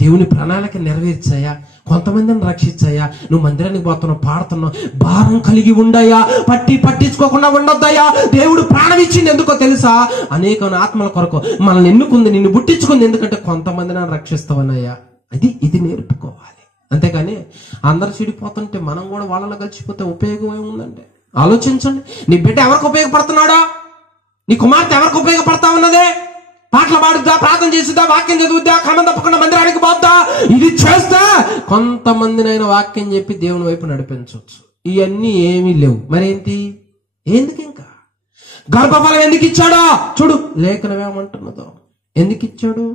దేవుని ప్రణాళిక నెరవేర్చాయా, కొంతమందిని రక్షించాయా, నువ్వు మందిరానికి పోతున్నావు, పాడుతున్నావు, భారం కలిగి ఉండయా, పట్టించుకోకుండా ఉండొద్దయ్యా. దేవుడు ప్రాణం ఇచ్చింది ఎందుకో తెలుసా? అనేక ఆత్మల కొరకు మనల్ని ఎన్నుకుంది, నిన్ను పుట్టించుకుంది ఎందుకంటే కొంతమందిని రక్షిస్తావనయ్యా. ఇది నేర్పుకోవాలి. అంతేగాని అందరు చెడిపోతుంటే మనం కూడా వాళ్ళలో కలిసిపోతే ఉపయోగం ఏముందంటే? ఆలోచించండి. నీ బిడ్డ ఎవరికి ఉపయోగపడుతున్నాడో, నీ కుమార్తె ఎవరికి ఉపయోగపడతా ఉన్నదే? పాటలు పాడుద్దా, ప్రార్థన చేసిద్దా, వాక్యం చదువుద్దా, క్రమం తప్పకుండా మందిరానికి పోద్దా? ఇది చేస్తా కొంతమందినైనా వాక్యం చెప్పి దేవుని వైపు నడిపించవచ్చు. ఇవన్నీ ఏమీ లేవు. మరేంటి? ఎందుకు? ఇంకా గర్భఫలం ఎందుకు ఇచ్చాడో చూడు. లేఖనం ఏమంటున్నదో ఎందుకు ఇచ్చాడు?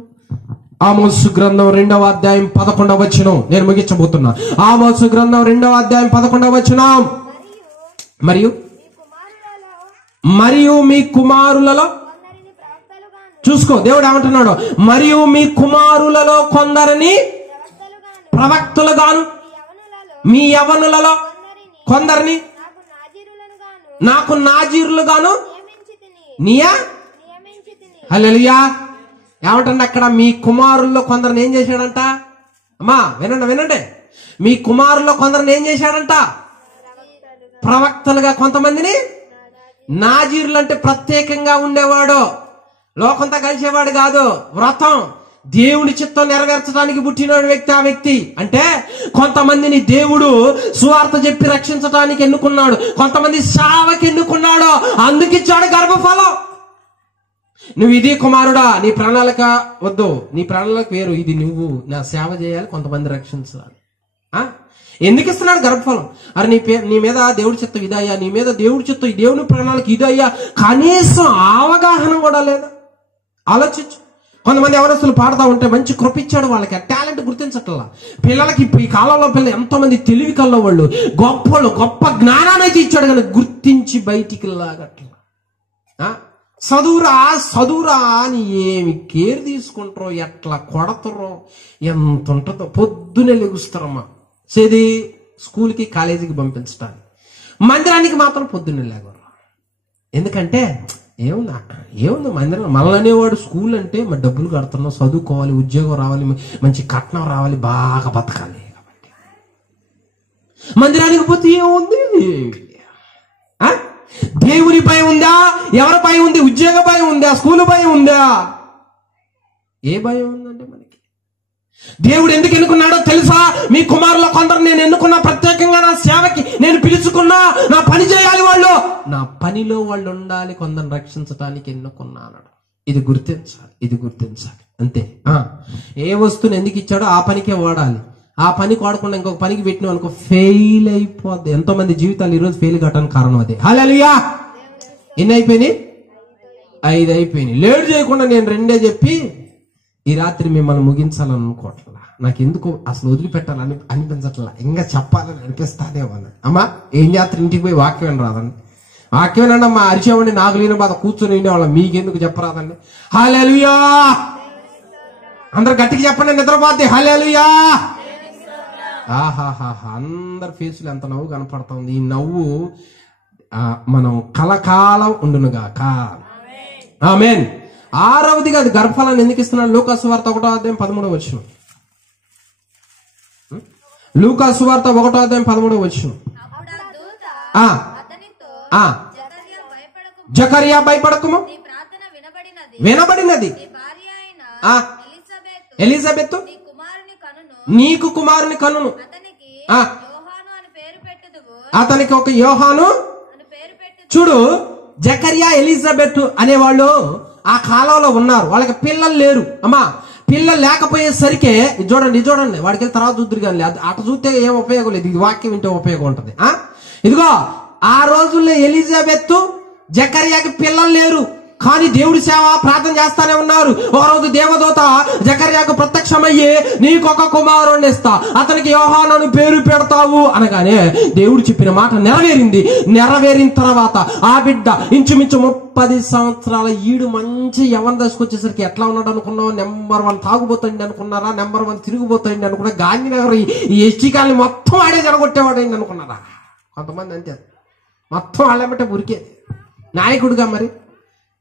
ఆమోసు గ్రంథం 2వ అధ్యాయం 11వ వచనం. నేను ముగించబోతున్నా. ఆమోసు గ్రంథం 2వ అధ్యాయం 11వ వచనం. మరియు మీ కుమారులలో చూసుకో, దేవుడు ఏమంటున్నాడు? మరియు మీ కుమారులలో కొందరిని ప్రవక్తలుగాను, మీ యవ్వనులలో కొందరిని నాకు నాజీరులుగాను హల్లెలూయా. ఏమంటండి అక్కడ? మీ కుమారుల్లో కొందరిని ఏం చేశాడంట? అమ్మా వినండి. మీ కుమారుల్లో కొందరిని ఏం చేశాడంట? ప్రవక్తలుగా. కొంతమందిని నాజీరులు అంటే ప్రత్యేకంగా ఉండేవాడు, లోకంతో కలిసేవాడు కాదు. వ్రతం, దేవుని చిత్తం నెరవేర్చడానికి పుట్టిన వ్యక్తి ఆ వ్యక్తి. అంటే కొంతమందిని దేవుడు సువార్త చెప్పి రక్షించడానికి ఎన్నుకున్నాడు, కొంతమంది సేవకి ఎన్నుకున్నాడు, అందుకిచ్చాడు గర్భఫలం. నువ్వు ఇది కుమారుడా, నీ ప్రణాళిక వద్దు, నీ ప్రణాళిక వేరు, ఇది నువ్వు నా సేవ చేయాలి, కొంతమంది రక్షించాలి. ఎందుకు ఇస్తున్నాడు గర్భఫలం? అరే నీ మీద దేవుడి చిత్తం ఇదయ్యా, నీ మీద దేవుడి చిత్తం, దేవుని ప్రణాళిక ఇదయ్యా, కనీసం అవగాహన కూడా లేదా? ఆలోచించు. కొంతమంది ఎవరస్తులు పాడుతూ ఉంటే మంచి కృపిచ్చాడు వాళ్ళకి, ఆ టాలెంట్ గుర్తించట్లా. పిల్లలకి ఈ కాలంలో పిల్లలు ఎంతో మంది తెలివి కల్లో వాళ్ళు, గొప్ప జ్ఞానాన్ని అయితే ఇచ్చాడు కానీ గుర్తించి బయటికి లాగట్లా. చదువురా అని ఏమి కేర్ తీసుకుంటారో, ఎట్లా కొడతారో, ఎంత ఉంటుందో. పొద్దునే లెగుస్తారమ్మా చేది స్కూల్కి కాలేజీకి పంపించడానికి, మందిరానికి మాత్రం పొద్దున్నే లేగరు. ఎందుకంటే ఏముంది మందిరం మళ్ళనేవాడు. స్కూల్ అంటే మరి డబ్బులు కడుతున్నావు, చదువుకోవాలి, ఉద్యోగం రావాలి, మంచి కట్నం రావాలి, బాగా బతకాలి. కాబట్టి మందిరానికి పోతే ఏముంది? దేవుని భయం ఉందా? ఎవరి భయం ఉంది? ఉద్యోగ భయం ఉందా? స్కూల్ భయం ఉందా? ఏ భయం ఉందంటే మనకి? దేవుడు ఎందుకు ఎన్నుకున్నాడో తెలుసా? మీ కుమారుల కొందరు నేను ఎన్నుకున్నా, ప్రత్యేకంగా నా సేవకి నేను పిలుచుకున్నా, నా పని చేయాలి, వాళ్ళు నా పనిలో వాళ్ళు ఉండాలి, కొందరిని రక్షించడానికి ఎన్నుకున్నాను. ఇది గుర్తించాలి అంతే. ఏ వస్తువుని ఎందుకు ఇచ్చాడో ఆ పనికే వాడాలి. ఆ పనికి వాడకుండా ఇంకొక పనికి పెట్టినాం అనుకో, ఫెయిల్ అయిపోద్ది. ఎంతో మంది జీవితాలు ఈరోజు ఫెయిల్ కావడానికి కారణం అదే. హల్లెలూయా. ఎన్ని అయిపోయినాయి? 5 అయిపోయినాయి. లేట్ చేయకుండా నేను 2 చెప్పి ఈ రాత్రి మిమ్మల్ని ముగించాలని అనుకోవట్లా. నాకు ఎందుకు అసలు వదిలిపెట్టాలని అనిపించట్లా, ఇంకా చెప్పాలని అనిపిస్తానే ఉన్నది. అమ్మా ఏం చేస్తారు? ఇంటికి పోయి వాక్యం రాదండి. వాక్యం అమ్మా అరిచేవండి, నాకు లేని బాధ కూర్చొని ఉండేవాళ్ళం, మీకెందుకు చెప్పరాదండి? హల్లెలూయా. అందరు గట్టిగా చెప్పండి, నిద్రపోద్ది. హల్లెలూయా. ఆహాహాహా, అందరి ఫేసులు ఎంత నవ్వు కనపడుతుంది. ఈ నవ్వు మనం కలకాలం ఉండునుగాక. ఆమేన్. 6వది కాదు, గర్భఫలాన్ని ఎందుకు ఇస్తున్నాడు? లూకా సువార్త 1వ అధ్యాయం 13వ వచనం. లూకా సువార్త 1వ అధ్యాయం 13వ వచనం. జకరియా భయపడకుము, వినబడినది. ఎలిజబెత్ నీకు కుమారుని కనును, అతనికి ఒక యోహాను. చూడు, జకరియా ఎలిజబెత్ అనేవాళ్ళు ఆ కాలంలో ఉన్నారు, వాళ్ళకి పిల్లలు లేరు. అమ్మా పిల్లలు లేకపోయేసరికి చూడండి వాడికి తర్వాత చూద్దరు కానీ అట చూస్తే ఏం ఉపయోగం లేదు, ఇది వాక్యం వింటే ఉపయోగం ఉంటుంది. ఇదిగో ఆ రోజుల్లో ఎలిజబెత్ జకరియాకి పిల్లలు లేరు. కానీ దేవుడి సేవ ప్రార్థన చేస్తానే ఉన్నారు. ఒకరోజు దేవదూత జకర్యాకు ప్రత్యక్షమయ్యి నీకొక కుమారుణ్ణి ఇస్తా, అతనికి యోహాను అని పేరు పెడతావు అనగానే దేవుడు చెప్పిన మాట నెరవేరింది. నెరవేరిన తర్వాత ఆ బిడ్డ ఇంచుమించు 30 సంవత్సరాల ఈడు మంచి యవ్వన దశకు వచ్చేసరికి ఎట్లా ఉన్నాడు అనుకున్నావు? నెంబర్ 1 తాగుబోతుంది అనుకున్నారా? నెంబర్ 1 తిరిగిపోతుంది అనుకున్నా? గాంధీనగర్ ఈ ఎస్టీ కాలనీ మొత్తం ఆడే జరగొట్టేవాడు అయింది అనుకున్నారా? కొంతమంది అంతే, మొత్తం వాళ్ళేమంటే ఉరికే నాయకుడుగా. మరి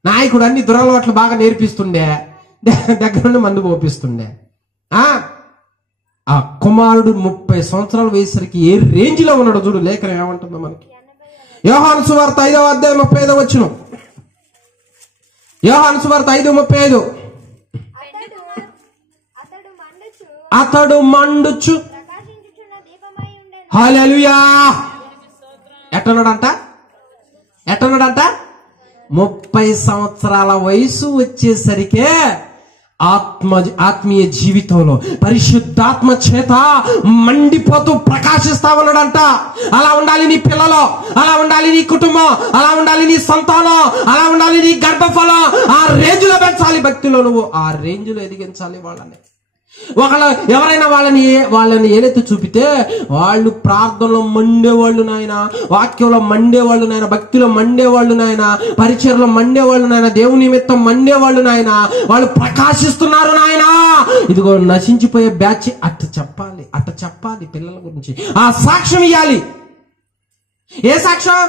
నాయకుడు అన్ని దురలవాట్లు బాగా నేర్పిస్తుండే, దగ్గరుండి మందు పోపిస్తుండే. ఆ కుమారుడు 30 సంవత్సరాల వయసుకి ఏ రేంజ్ లో ఉన్నాడు చూడు. లేఖనం ఏమంటుందో మనకి. యోహాను సువార్త 5వ అధ్యాయం 35వ వచనం. యోహాను సువార్త 5:35. అతడు మండుచు హల్లెలూయా. ఎట్టన్నాడంట? 30 సంవత్సరాల వయసు వచ్చేసరికే ఆత్మీయ జీవితంలో పరిశుద్ధాత్మ చేత మండిపోతూ ప్రకాశిస్తా ఉన్నాడంట. అలా ఉండాలి నీ పిల్లలు, అలా ఉండాలి నీ కుటుంబం, అలా ఉండాలి నీ సంతానం, అలా ఉండాలి నీ గర్భఫలం. ఆ రేంజ్ లో పెంచాలి భక్తిలో, నువ్వు ఆ రేంజ్ లో ఎదిగించాలి వాళ్ళని. ఎవరైనా వాళ్ళని ఏలెత్తి చూపితే వాళ్ళు ప్రార్థనలో మండేవాళ్ళు నాయన, వాక్యంలో మండేవాళ్ళు నాయన, భక్తిలో మండేవాళ్ళు నాయన, పరిచయలో మండేవాళ్ళు నాయన, దేవుని నిమిత్తం మండేవాళ్ళు నాయన, వాళ్ళు ప్రకాశిస్తున్నారు నాయన. ఇదిగో నశించిపోయే బ్యాచ్ అట్ట చెప్పాలి పిల్లల గురించి. ఆ సాక్ష్యం ఇవ్వాలి. ఏ సాక్ష్యం?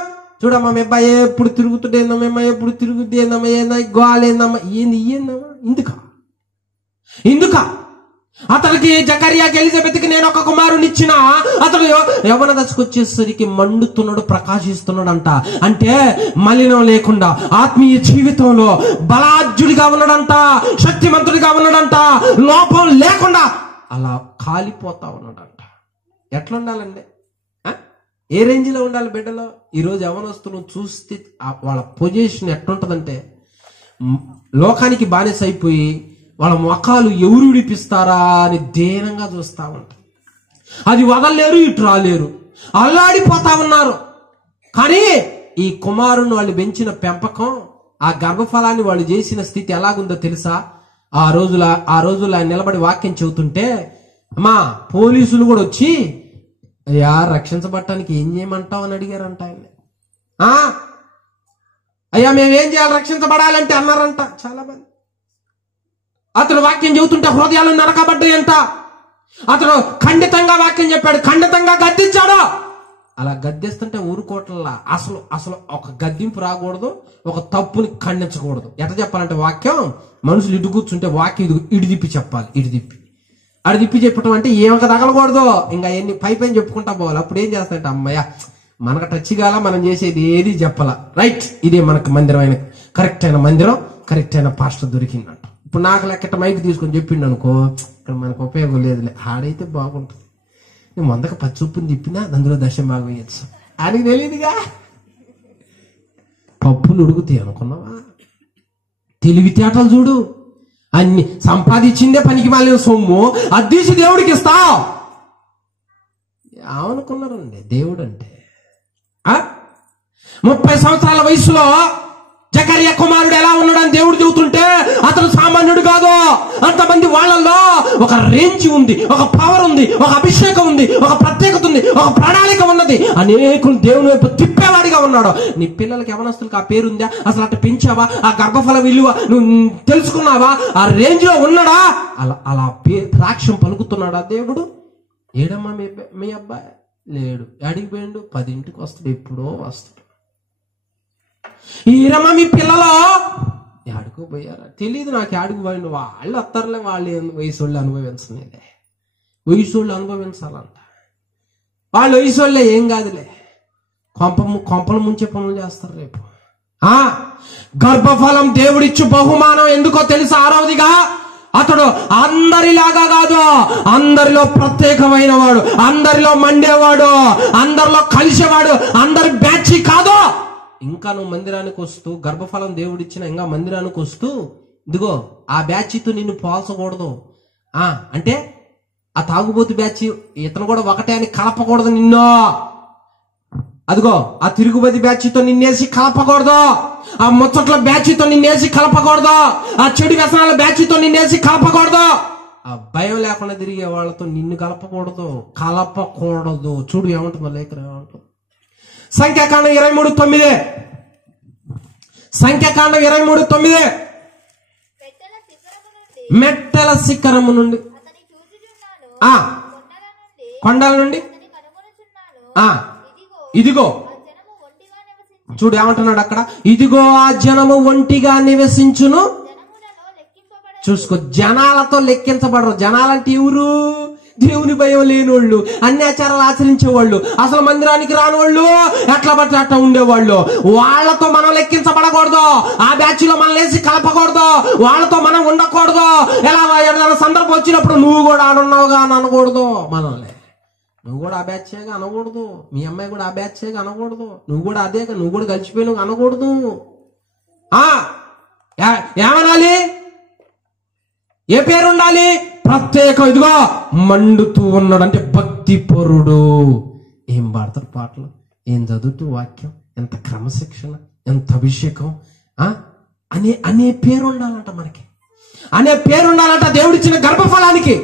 చూడమ్మా మీ అబ్బాయి ఎప్పుడు తిరుగుతుండేందమ్మా, ఎప్పుడు తిరుగుతుందేందమ్మా, ఏందా గోలేందమ్మా, ఏందమ్మా, ఇందుక అతనికి జకర్యాకి ఎలిజబెత్కి నేను ఒక కుమారుని ఇచ్చిన, అతడు యవ్వన దశకు వచ్చేసరికి మండుతున్నాడు, ప్రకాశిస్తున్నాడు అంట. అంటే మలినం లేకుండా ఆత్మీయ జీవితంలో బలాజ్యుడిగా ఉన్నాడంట, శక్తిమంతుడిగా ఉన్నాడంట, లోపం లేకుండా అలా కాలిపోతా ఉన్నాడంట. ఎట్లా ఉండాలండి? ఏ రేంజ్ లో ఉండాలి బిడ్డలో? ఈరోజు యవ్వనస్తులను చూస్తే వాళ్ళ పొజిషన్ ఎట్లుంటదంటే లోకానికి బానిస అయిపోయి వాళ్ళ ముఖాలు ఎవరు విడిపిస్తారా అని దీనంగా చూస్తా ఉంటారు. అది వదలలేరు, ఇటు రాలేరు, అల్లాడిపోతా ఉన్నారు. కానీ ఈ కుమారుని వాళ్ళు పెంచిన పెంపకం, ఆ గర్భఫలాన్ని వాళ్ళు చేసిన స్థితి ఎలాగుందో తెలుసా? ఆ రోజుల నిలబడి వాక్యం చెబుతుంటే అమ్మా పోలీసులు కూడా వచ్చి అయ్యా రక్షించబడటానికి ఏం చేయమంటావు అని అడిగారంట ఆయన. అయ్యా మేమేం చేయాలి రక్షించబడాలంటే అన్నారంట చాలా మంది. అతడు వాక్యం చెబుతుంటే హృదయాలు నరకబడ్డాయంట. అతడు ఖండితంగా వాక్యం చెప్పాడు, ఖండితంగా గద్దించాడు. అలా గద్దిస్తుంటే ఊరుకోవట్లా. అసలు ఒక గద్దింపు రాకూడదు, ఒక తప్పుని ఖండించకూడదు. ఎట్లా చెప్పాలంటే వాక్యం మనుషులు ఇటు కూర్చుంటే వాక్యం ఇటు తిప్పి చెప్పాలి. అటు తిప్పి చెప్పటం అంటే ఏమక తగలకూడదు, ఇంకా ఎన్ని పైపైన చెప్పుకుంటా పోవాలి. అప్పుడు ఏం చేస్తాయంటే అమ్మయ్య మనకు టచ్ కాల, మనం చేసేది ఏది చెప్పాల. రైట్, ఇదే మనకు మందిరం, కరెక్ట్ అయిన మందిరం, కరెక్ట్ అయిన పాస్టర్ దొరికిందంట. ఇప్పుడు నాకు లెక్కట మైక్ తీసుకొని చెప్పిండు అనుకో, ఇక్కడ మనకు ఉపయోగం లేదులే, ఆడైతే బాగుంటుంది. నేను 100కి 10 చొప్పుని తిప్పినా అందులో దశ బాగా వేయచ్చు. ఆయనకి తెలియదుగా. పప్పులు ఉడుకుతాయి అనుకున్నావా? తెలివితేటలు చూడు, అన్ని సంపాదించిందే పనికి మాలిన సొమ్ము అద్దీసి దేవుడికి ఇస్తావు. ఏమనుకున్నారండి దేవుడు అంటే? 30 సంవత్సరాల వయసులో జకర్యా కుమారుడు ఎలా ఉన్నాడని దేవుడు చెబుతుంటే అతను సామాన్యుడు కాదు. అంతమంది వాళ్ళల్లో ఒక రేంజ్ ఉంది, ఒక పవర్ ఉంది, ఒక అభిషేకం ఉంది, ఒక ప్రత్యేకత ఉంది, ఒక ప్రణాళిక ఉన్నది. అనేకులు దేవుని వైపు తిప్పేవాడిగా ఉన్నాడు. నీ పిల్లలకి యవనస్తులకు ఆ పేరుందా? అసలు అట్లా పెంచావా? ఆ గర్భఫల విలువ నువ్వు తెలుసుకున్నావా? ఆ రేంజ్ లో ఉన్నాడా? అలా సాక్ష్యం పలుకుతున్నాడా దేవుడు? ఏడమ్మా మీ అబ్బాయి లేడు, అడిగి పోయిండు, 10ంటికి వస్తాడు, ఎప్పుడో వస్తాడు. ఈరమ్మా మీ పిల్లలు ఆడుకో పోయారా? తెలీదు నాకు, ఆడుకు పోయిండు. వాళ్ళు వస్తారులే, వాళ్ళు వయసు వాళ్ళు అనుభవించలేదే, వయసు వాళ్ళు అనుభవించాలంట. వాళ్ళు వయసు వాళ్ళే, ఏం కాదులే, కొంపలు ముంచే పనులు చేస్తారు రేపు. గర్భఫలం దేవుడిచ్చు బహుమానం ఎందుకో తెలుసా? 6వదిగా అతడు అందరిలాగా కాదు, అందరిలో ప్రత్యేకమైన వాడు, అందరిలో మండేవాడు, అందరిలో కలిసేవాడు, అందరి బ్యాచ్ కాదు. ఇంకా నువ్వు మందిరానికి వస్తూ, గర్భఫలం దేవుడిచ్చిన ఇంకా మందిరానికి వస్తూ, ఇదిగో ఆ బ్యాచ్తో నిన్ను పోల్చకూడదు. అంటే ఆ తాగుబోతు బ్యాచ్ ఇతను కూడా ఒకటే అని కలపకూడదు నిన్ను. అదిగో ఆ తిరుగుబడి బ్యాచ్తో నిన్నేసి కలపకూడదు, ఆ ముచ్చట్ల బ్యాచ్తో నిన్నేసి కలపకూడదు, ఆ చెడు వ్యసనాల బ్యాచ్తో నిన్నేసి కలపకూడదు, ఆ భయం లేకుండా తిరిగే వాళ్ళతో నిన్ను కలపకూడదు. చూడు ఏమంటుందో లేఖనం ఏమంటుంది. సంఖ్యాకాండం 23:9, సంఖ్యాకాండం 23:9. మెట్టెల శిఖరము నుండి, కొండల నుండి, ఇదిగో చూడు ఏమంటున్నాడు అక్కడ, ఇదిగో ఆ జనము ఒంటిగా నివసించును. చూసుకో, జనాలతో లెక్కించబడరు. జనాలంటే ఎవరు? దేవుని భయం లేనివాళ్ళు, అన్యాచారాలు ఆచరించేవాళ్ళు, అసలు మందిరానికి రాని వాళ్ళు, ఎట్లా పడితే అట్లా ఉండేవాళ్ళు. వాళ్ళతో మనం లెక్కించబడకూడదు, ఆ బ్యాచ్ లో మనం లేచి కలపకూడదు, వాళ్ళతో మనం ఉండకూడదు. ఎలా ఏదైనా సందర్భం వచ్చినప్పుడు నువ్వు కూడా ఆడున్నావుగా అని అనకూడదు. మనల్ని నువ్వు కూడా ఆ బ్యాచ్గా అనకూడదు, మీ అమ్మాయి కూడా ఆ బ్యాచ్గా అనకూడదు, నువ్వు కూడా అదేగా, నువ్వు కూడా కలిసిపోయినావు అనకూడదు. ఏమనాలి? ఏ పేరు ఉండాలి? ప్రత్యేకం. ఇదిగో మండుతూ ఉన్నాడు అంటే భక్తి పరుడు. ఏం పాడతారు పాటలు, ఏం చదువుతూ వాక్యం, ఎంత క్రమశిక్షణ, ఎంత అభిషేకం అనే పేరు ఉండాలంట మనకి, అనే పేరు ఉండాలంట దేవుడిచ్చిన గర్భఫలానికి.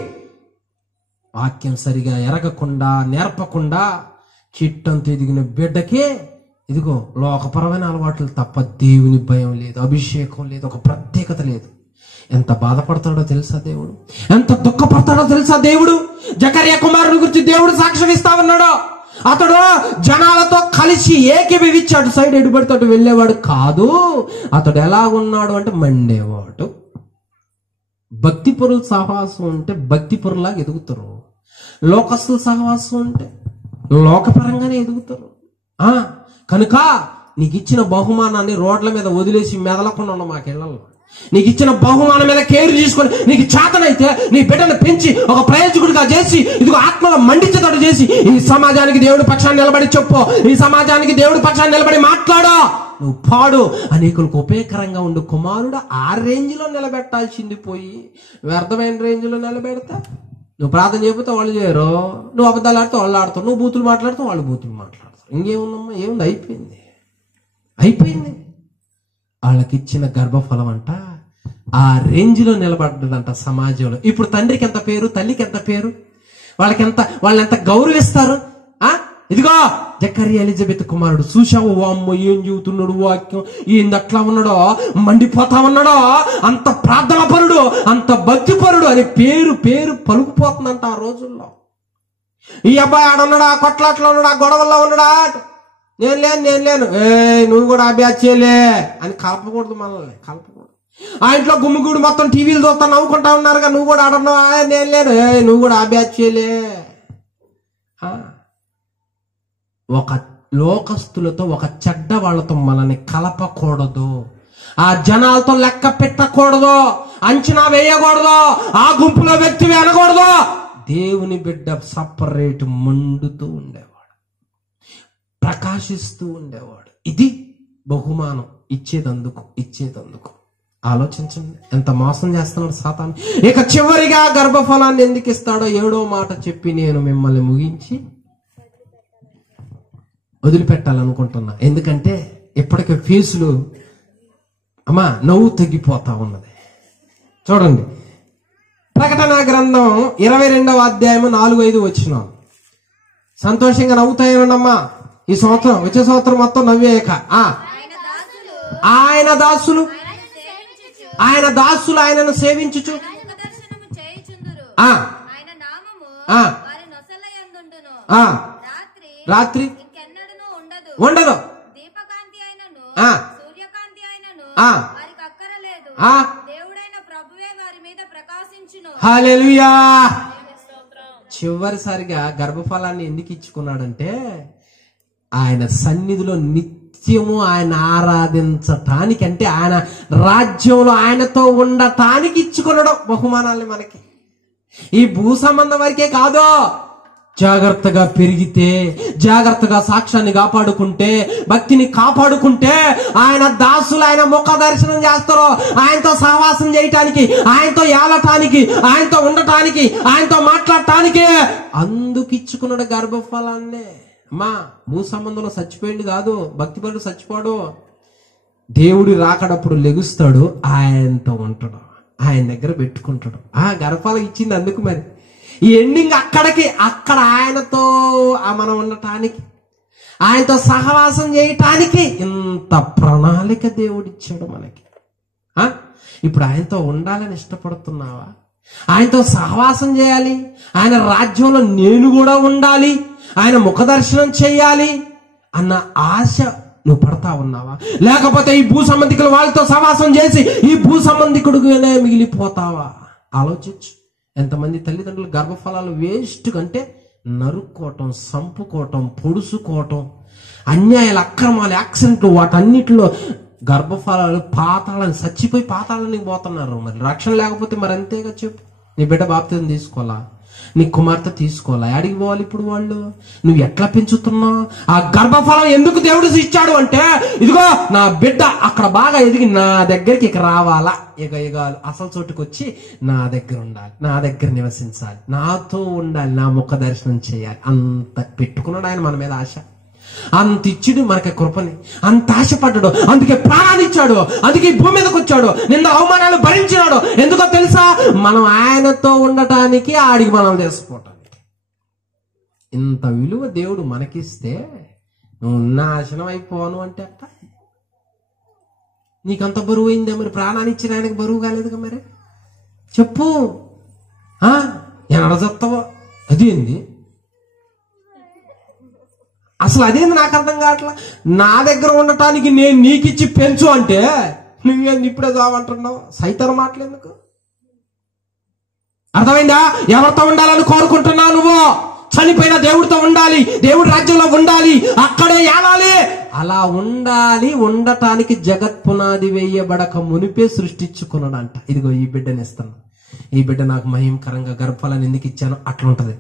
వాక్యం సరిగా ఎరగకుండా నేర్పకుండా చిట్టంత ఎదిగిన బిడ్డకే ఇదిగో లోకపరమైన అలవాట్లు తప్ప దేవుని భయం లేదు, అభిషేకం లేదు, ఒక ప్రత్యేకత లేదు. ఎంత బాధపడతాడో తెలుసా దేవుడు, ఎంత దుఃఖపడతాడో తెలుసా దేవుడు. జకర్యా కుమారుని గురించి దేవుడు సాక్ష్యం ఇస్తా ఉన్నాడు. అతడు జనాలతో కలిసి ఏకీభవించాడు, సైడ్ ఎడుబడితోటి వెళ్ళేవాడు కాదు. అతడు ఎలాగున్నాడు అంటే మండేవాడు. భక్తి పరుల సహవాసం ఉంటే భక్తి పరులాగా ఎదుగుతారు, లోకస్తుల సహవాసం ఉంటే లోకపరంగానే ఎదుగుతారు. కనుక నీకు ఇచ్చిన బహుమానాన్ని రోడ్ల మీద వదిలేసి మెదలకుండా ఉన్న మాకెళ్ళల్లో, నీకు ఇచ్చిన బహుమానం మీద కేర్ తీసుకొని నీకు చేతనైతే నీ బిడ్డను పెంచి ఒక ప్రయోజకుడిగా చేసి ఇదిగో ఆత్మలో మండించేటట్టు చేసి ఈ సమాజానికి దేవుడి పక్షాన్ని నిలబడి చెప్పు, ఈ సమాజానికి దేవుడి పక్షాన్ని నిలబడి మాట్లాడు, నువ్వు పాడు, అనేకులకు ఉపయోగకరంగా ఉండు. కుమారుడు ఆ రేంజ్ లో నిలబెట్టాల్సింది పోయి వ్యర్థమైన రేంజ్ లో నిలబెడతా. నువ్వు ప్రార్థన చేయకపోతే వాళ్ళు చేయరు, నువ్వు అబద్ధాలు ఆడితే వాళ్ళు ఆడతావు, నువ్వు బూతులు మాట్లాడితే వాళ్ళు బూతులు మాట్లాడతారు. ఇంకేముందమ్మా, ఏముంది, అయిపోయింది. వాళ్ళకి ఇచ్చిన గర్భఫలం అంట ఆ రేంజ్ లో నిలబడ్డదంట సమాజంలో. ఇప్పుడు తండ్రికి ఎంత పేరు, తల్లికి ఎంత పేరు, వాళ్ళని ఎంత గౌరవిస్తారు. ఇదిగో జకర్యా ఎలిజబెత్ కుమారుడు చూశావు, అమ్మ ఏం చెబుతున్నాడు వాక్యం, ఏందట్లా ఉన్నాడో, మండిపోతా ఉన్నాడో, అంత ప్రార్థన పరుడు, అంత భక్తి పరుడు అని పేరు పలుకుపోతుందంట ఆ రోజుల్లో. ఈ అబ్బాయి ఆడున్నాడా, కొట్లాట్లో ఉన్నాడా, గొడవల్లో ఉన్నాడా, నేను లేను, నువ్వు కూడా ఆ బ్యాచ్ చేయలే అని కలపకూడదు. మనల్ని కలపకూడదు. ఆ ఇంట్లో గుమ్మిగూడు మొత్తం టీవీలు చూస్తా నవ్వుకుంటా ఉన్నారుగా, నువ్వు కూడా ఆడున్నావు, నేను లేను, నువ్వు కూడా ఆ బ్యాచ్ చేయలే. ఒక లోకస్తులతో, ఒక చెడ్డ వాళ్ళతో మనల్ని కలపకూడదు, ఆ జనాలతో లెక్క పెట్టకూడదు, అంచనా వేయకూడదు, ఆ గుంపులో వ్యక్తివి అనకూడదు. దేవుని బిడ్డ సపరేట్ మండుతూ ఉండేవాడు, ప్రకాశిస్తూ ఉండేవాడు. ఇది బహుమానం ఇచ్చేదందుకు. ఆలోచించండి ఎంత మోసం చేస్తున్నాడు సాతాను. ఇక చివరిగా గర్భఫలాన్ని ఎందుకు ఇస్తాడో 7వ మాట చెప్పి నేను మిమ్మల్ని ముగించి వదిలిపెట్టాలనుకుంటున్నా. ఎందుకంటే ఇప్పటికే ఫీజులు నవ్వు తగ్గిపోతా ఉన్నది. చూడండి, ప్రకటన గ్రంథం 22వ అధ్యాయము 4-5 వచ్చినాం. సంతోషంగా నవ్వుతాయేనమ్మా. ఈ సంవత్సరం, వచ్చే సంవత్సరం మొత్తం నవ్వేక. ఆయన దాసులు ఆయనను సేవించుచు రాత్రి ఉండదు. హల్లెలూయా. చివరిసారిగా గర్భఫలాన్ని ఎందుకు ఇచ్చుకున్నాడంటే ఆయన సన్నిధిలో నిత్యము ఆయన ఆరాధించటానికి, అంటే ఆయన రాజ్యంలో ఆయనతో ఉండటానికి ఇచ్చుకున్నాడు బహుమానాల్ని మనకి. ఈ భూ సంబంధం వరకే కాదు, జాగ్రత్తగా పెరిగితే, జాగ్రత్తగా సాక్ష్యాన్ని కాపాడుకుంటే, భక్తిని కాపాడుకుంటే ఆయన దాసులు ఆయన ముఖ దర్శనం చేస్తారు. ఆయనతో సహవాసం చేయటానికి, ఆయనతో ఏలటానికి, ఆయనతో ఉండటానికి, ఆయనతో మాట్లాడటానికి అందుకు ఇచ్చుకున్నాడు గర్భఫలాన్నే. అమ్మా భూ సంబంధంలో చచ్చిపోయింది కాదు, భక్తిపరుడు చచ్చిపోడు. దేవుడి రాకడప్పుడు లెగుస్తాడు, ఆయనతో ఉంటాడు, ఆయన దగ్గర పెట్టుకుంటాడు. గర్భఫలం ఇచ్చింది అందుకు. మరి ఈ ఎండింగ్ అక్కడ ఆయనతో మనం ఉండటానికి, ఆయనతో సహవాసం చేయటానికి ఇంత ప్రణాళిక దేవుడిచ్చాడు మనకి. ఇప్పుడు ఆయనతో ఉండాలని ఇష్టపడుతున్నావా? ఆయనతో సహవాసం చేయాలి, ఆయన రాజ్యంలో నేను కూడా ఉండాలి, ఆయన ముఖదర్శనం చేయాలి అన్న ఆశ నువ్వు పడతా ఉన్నావా? లేకపోతే ఈ భూ సంబంధికులు వాళ్ళతో సహవాసం చేసి ఈ భూ సంబంధికుడుగానే మిగిలిపోతావా? ఆలోచించు. ఎంతమంది తల్లిదండ్రులు గర్భఫలాలు వేస్ట్ కంటే నరుక్కోవటం, సంపుకోవటం, పొడుసుకోవటం, అన్యాయాలు, అక్రమాలు, యాక్సిడెంట్లు, వాటన్నిటిలో గర్భఫలాలు పాతాళాన్ని చచ్చిపోయి పాతాళానికి పోతున్నారు. మరి రక్షణ లేకపోతే మరి అంతేగా. చెప్పు, నీ బిడ్డ బాప్తిజం తీసుకోవాలా, నీ కుమార్తె తీసుకోవాలా, ఎడికి పోవాలి ఇప్పుడు వాళ్ళు? నువ్వు ఎట్లా పెంచుతున్నావు? ఆ గర్భఫలం ఎందుకు దేవుడు ఇచ్చాడు అంటే, ఇదిగో నా బిడ్డ అక్కడ బాగా ఎదిగి నా దగ్గరికి ఇక రావాలా, ఇక అసలు చోటుకు వచ్చి నా దగ్గర ఉండాలి, నా దగ్గర నివసించాలి, నాతో ఉండాలి, నా ముఖ దర్శనం చేయాలి. అంత పెట్టుకున్నాడు ఆయన మన మీద ఆశ. అంత ఇచ్చుడు మనకి కృపని, అంత ఆశపడ్డాడు, అందుకే ప్రాణాన్ని ఇచ్చాడు, అందుకే భూమి మీదకి వచ్చాడు, నిన్న అవమానాలు భరించినాడు. ఎందుకో తెలుసా? మనం ఆయనతో ఉండటానికి, ఆడికి మనం చేసుకోవటానికి. ఇంత విలువ దేవుడు మనకిస్తే నువ్వు నాశనం అయిపోను అంటే అట్ట. నీకంత బరువు అయిందే మరి? ప్రాణాన్ని ఇచ్చిన ఆయనకి బరువు కాలేదుగా మరి? చెప్పు. ఎనడజెత్తావో అది ఏంది అసలు? అదేంది నాకు అర్థం కావట్లా. నా దగ్గర ఉండటానికి నేను నీకిచ్చి పెంచు అంటే నువ్వేంది ఇప్పుడే చావంటున్నావు? సైతాన్ మాటలేందుకు? అర్థమైందా? ఎవరితో ఉండాలని కోరుకుంటున్నావు నువ్వు? చనిపోయిన దేవుడితో ఉండాలి, దేవుడి రాజ్యంలో ఉండాలి, అక్కడే ఏలాలి. అలా ఉండాలి. ఉండటానికి జగత్ పునాది వేయబడక మునిపే సృష్టించుకున్నాడంట. ఇదిగో ఈ బిడ్డని ఇస్తాను, ఈ బిడ్డ నాకు మహిమకరంగా గర్భఫలాన్ని ఎందుకు ఇచ్చానో అట్లా ఉంటది.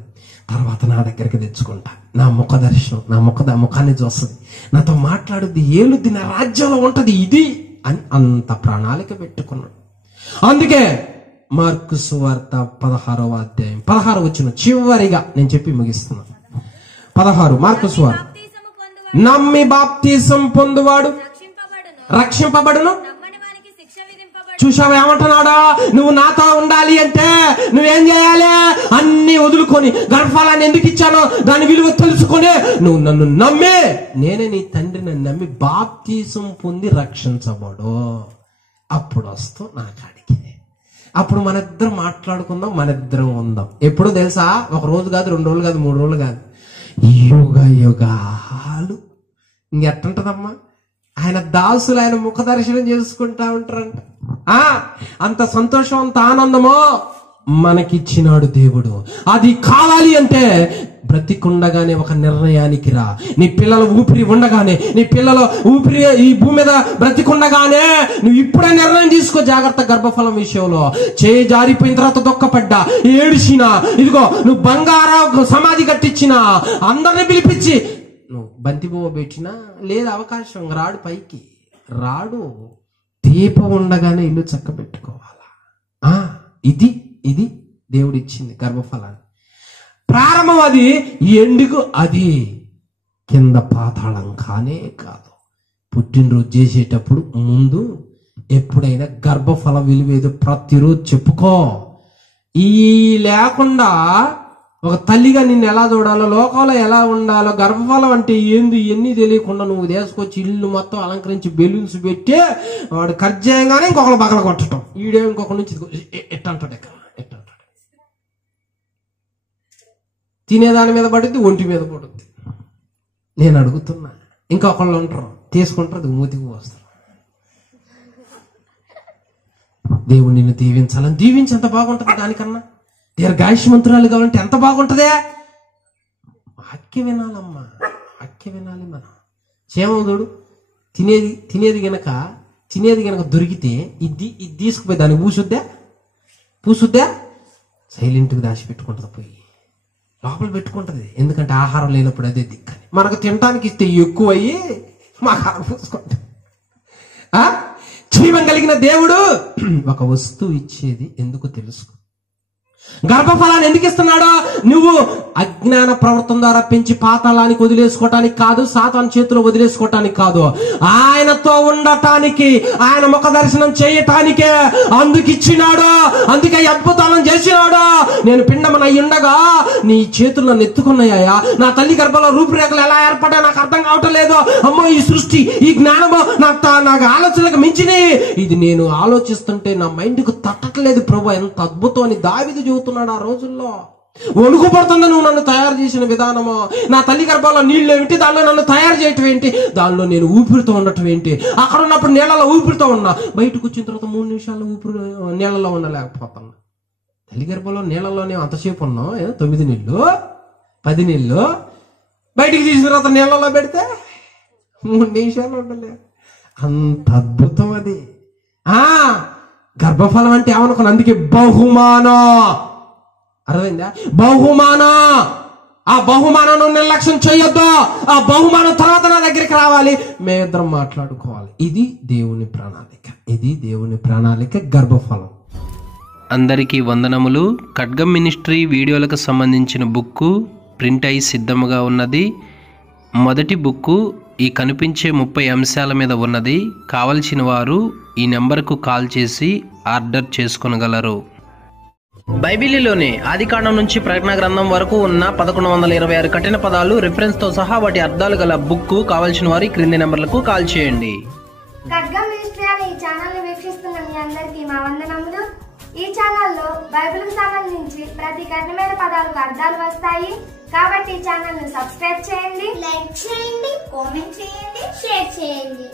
తర్వాత నా దగ్గరికి తెచ్చుకుంటా, నా ముఖ దర్శనం, నా ముఖాన్ని చూస్తుంది, నాతో మాట్లాడుద్ది, ఏలుద్ది, నా రాజ్యంలో ఉంటది ఇది అని అంత ప్రణాళిక పెట్టుకున్నాడు. అందుకే మార్కు సువార్త 16వ అధ్యాయం 16 వచ్చిన చివరిగా నేను చెప్పి ముగిస్తున్నాను. 16 మార్కు సువార్త. నమ్మి బాప్తిసం పొందువాడు రక్షింపబడును. చూసావా ఏమంటున్నాడా? నువ్వు నాతో ఉండాలి అంటే నువ్వేం చేయాలి? అన్ని వదులుకొని, గర్భఫలాన్ని ఎందుకు ఇచ్చానో దాని విలువ తెలుసుకొని, నువ్వు నన్ను నమ్మి, నేనే నీ తండ్రిని నమ్మి బాప్తిసం పొంది రక్షించబడు. అప్పుడు వస్తావు నా కాడికి. అప్పుడు మన ఇద్దరం మాట్లాడుకుందాం, మన ఇద్దరం ఉందాం. ఎప్పుడు తెలుసా? ఒక రోజు కాదు, 2 రోజులు కాదు, 3 రోజులు కాదు, యుగ యుగాలు. ఇంకెట్టుంటదమ్మా? ఆయన దాసులు ఆయన ముఖ దర్శనం చేసుకుంటా ఉంటారంట. అంత సంతోషం, అంత ఆనందమో మనకిచ్చినాడు దేవుడు. అది కావాలి అంటే బ్రతికుండగానే ఒక నిర్ణయానికి రా. నీ పిల్లల ఊపిరి ఉండగానే, నీ పిల్లల ఊపిరి ఈ భూమి మీద బ్రతికుండగానే నువ్వు ఇప్పుడే నిర్ణయం తీసుకో. జాగ్రత్త గర్భఫలం విషయంలో. చేయి జారిపోయిన తర్వాత దొక్కపడ్డా, ఏడిచినా, ఇదిగో నువ్వు బంగారం సమాధి కట్టించినా, అందరిని పిలిపించి నువ్వు బంతిబువ్వ పెట్టినా లేదు అవకాశం, రాడు పైకి రాడు. దీపం ఉండగానే ఇల్లు చక్క పెట్టుకోవాలా. ఇది దేవుడు ఇచ్చింది గర్భఫలాన్ని. ప్రారంభం అది, ఎండుకు అది కింద పాతాళం కానే కాదు. పుట్టినరోజు చేసేటప్పుడు ముందు ఎప్పుడైనా గర్భఫల విలువేదో ప్రతిరోజు చెప్పుకో. ఈ లేకుండా ఒక తల్లిగా నిన్ను ఎలా చూడాలో, లోకంలో ఎలా ఉండాలో, గర్భఫలం అంటే ఏంది ఇవన్నీ తెలియకుండా నువ్వు తీసుకొచ్చి ఇల్లు మొత్తం అలంకరించి బెలూన్స్ పెట్టి వాడు కట్ చేయగానే ఇంకొకరు పక్కన కొట్టడం, ఈడే ఇంకొక నుంచి ఎట్టంటాడు, ఎట్టంటాడు. తినేదాని మీద పడుద్ది, ఒంటి మీద పడుద్ది. నేను అడుగుతున్నా, ఇంకొకళ్ళు ఉంటారు తీసుకుంటారు, మూతికి వస్తారు. దేవుడు నిన్ను దీవించాలని దీవించి ఎంత బాగుంటుంది. దానికన్నా దీర్ఘాయుష్మంతురాలు కావాలంటే ఎంత బాగుంటుందే. వాక్య వినాలమ్మా, వాక్య వినాలి. మనం చేమదుడు తినేది గనక దొరికితే ఇది తీసుకుపోయి దాన్ని పూసుద్దా సైలెంట్గా దాచిపెట్టుకుంటుంది, పోయి లోపల పెట్టుకుంటుంది. ఎందుకంటే ఆహారం లేనప్పుడు అదే దిక్కని. మనకు తినడానికి ఇస్తే ఎక్కువయ్యి మాకు పూసుకుంటుంది. జీవం కలిగిన దేవుడు ఒక వస్తువు ఇచ్చేది ఎందుకు తెలుసుకో. గర్భఫలాన్ని ఎందుకు ఇస్తున్నాడో? నువ్వు అజ్ఞాన ప్రవర్తన ద్వారా పెంచి పాతాళానికి వదిలేసుకోవటానికి కాదు, సాతాను చేతిలో వదిలేసుకోవటానికి కాదు, ఆయనతో ఉండటానికి, ఆయన ముఖ దర్శనం చేయటానికే అందుకు ఇచ్చినాడు. అందుకే అద్భుతాలను చేసినాడు. నేను పిండమనై ఉండగా నీ చేతుల్లో నెత్తుకున్నాయా, నా తల్లి గర్భంలో రూపురేఖలు ఎలా ఏర్పడా నాకు అర్థం కావటం లేదు. అమ్మో, ఈ సృష్టి, ఈ జ్ఞానము నాకు ఆలోచనలకు మించిని. ఇది నేను ఆలోచిస్తుంటే నా మైండ్కు తట్టట్లేదు ప్రభు, ఎంత అద్భుతం అని దావీదు చెబుతున్నాడు. ఆ రోజుల్లో వణుకు పడుతుంది. నువ్వు నన్ను తయారు చేసిన విధానము, నా తల్లి గర్భంలో నీళ్ళు ఏమిటి, దానిలో నన్ను తయారు చేయటం ఏంటి, దానిలో నేను ఊపిరితో ఉండటం ఏంటి, అక్కడ ఉన్నప్పుడు నీళ్ళలో ఊపిరితో ఉన్నా, బయటకు వచ్చిన తర్వాత 3 నిమిషాలు ఊపిరి నీళ్ళలో ఉండలేకపోతున్నా. తల్లి గర్భంలో నీళ్ళలోనే అంతసేపు ఉన్నాం, 9 నీళ్ళు 10 నీళ్ళు, బయటికి తీసిన తర్వాత నీళ్ళలో పెడితే 3 నిమిషాలు ఉండలే. అంత అద్భుతం అది. గర్భఫలం అంటే ఏమనుకున్నా? అందుకే బహుమానం. అర్థమైందా? బహుమానం. ఆ బహుమానం నిర్లక్ష్యం చేయొద్దు. ఆ బహుమానం తర్వాత నా దగ్గరికి రావాలి, మేమిద్దరం మాట్లాడుకోవాలి. ఇది దేవుని ప్రణాళిక. ఇది దేవుని ప్రణాళిక, గర్భఫలం. అందరికీ వందనములు. ఖడ్గం మినిస్ట్రీ వీడియోలకు సంబంధించిన బుక్కు ప్రింట్ అయి సిద్ధముగా ఉన్నది. మొదటి బుక్కు ఈ కనిపించే 30 అంశాల మీద ఉన్నది. కావలసిన వారు ఈ నెంబర్కు కాల్ చేసి ఆర్డర్ చేసుకొనగలరు. బైబిలులోని ఆదికాండం నుంచి ప్రకటన గ్రంథం వరకు ఉన్న 1126 కఠిన పదాలు రిఫరెన్స్ తో సహా వాటి అర్థాలు గల బుక్ కావాల్సిన వారి క్రింది నెంబర్లకు కాల్ చేయండి. ఖడ్గం మినిస్ట్రీ అనే ఈ ఛానల్ ని వీక్షిస్తున్న మీ అందరికీ మా వందనములు. ఈ ఛానల్లో బైబిల్ కు సంబంధించి ప్రతి కఠినమైన పదాలకు అర్థాలు వస్తాయి. కాబట్టి ఈ ఛానల్ ను సబ్స్క్రైబ్ చేయండి, లైక్ చేయండి, కామెంట్ చేయండి, షేర్ చేయండి.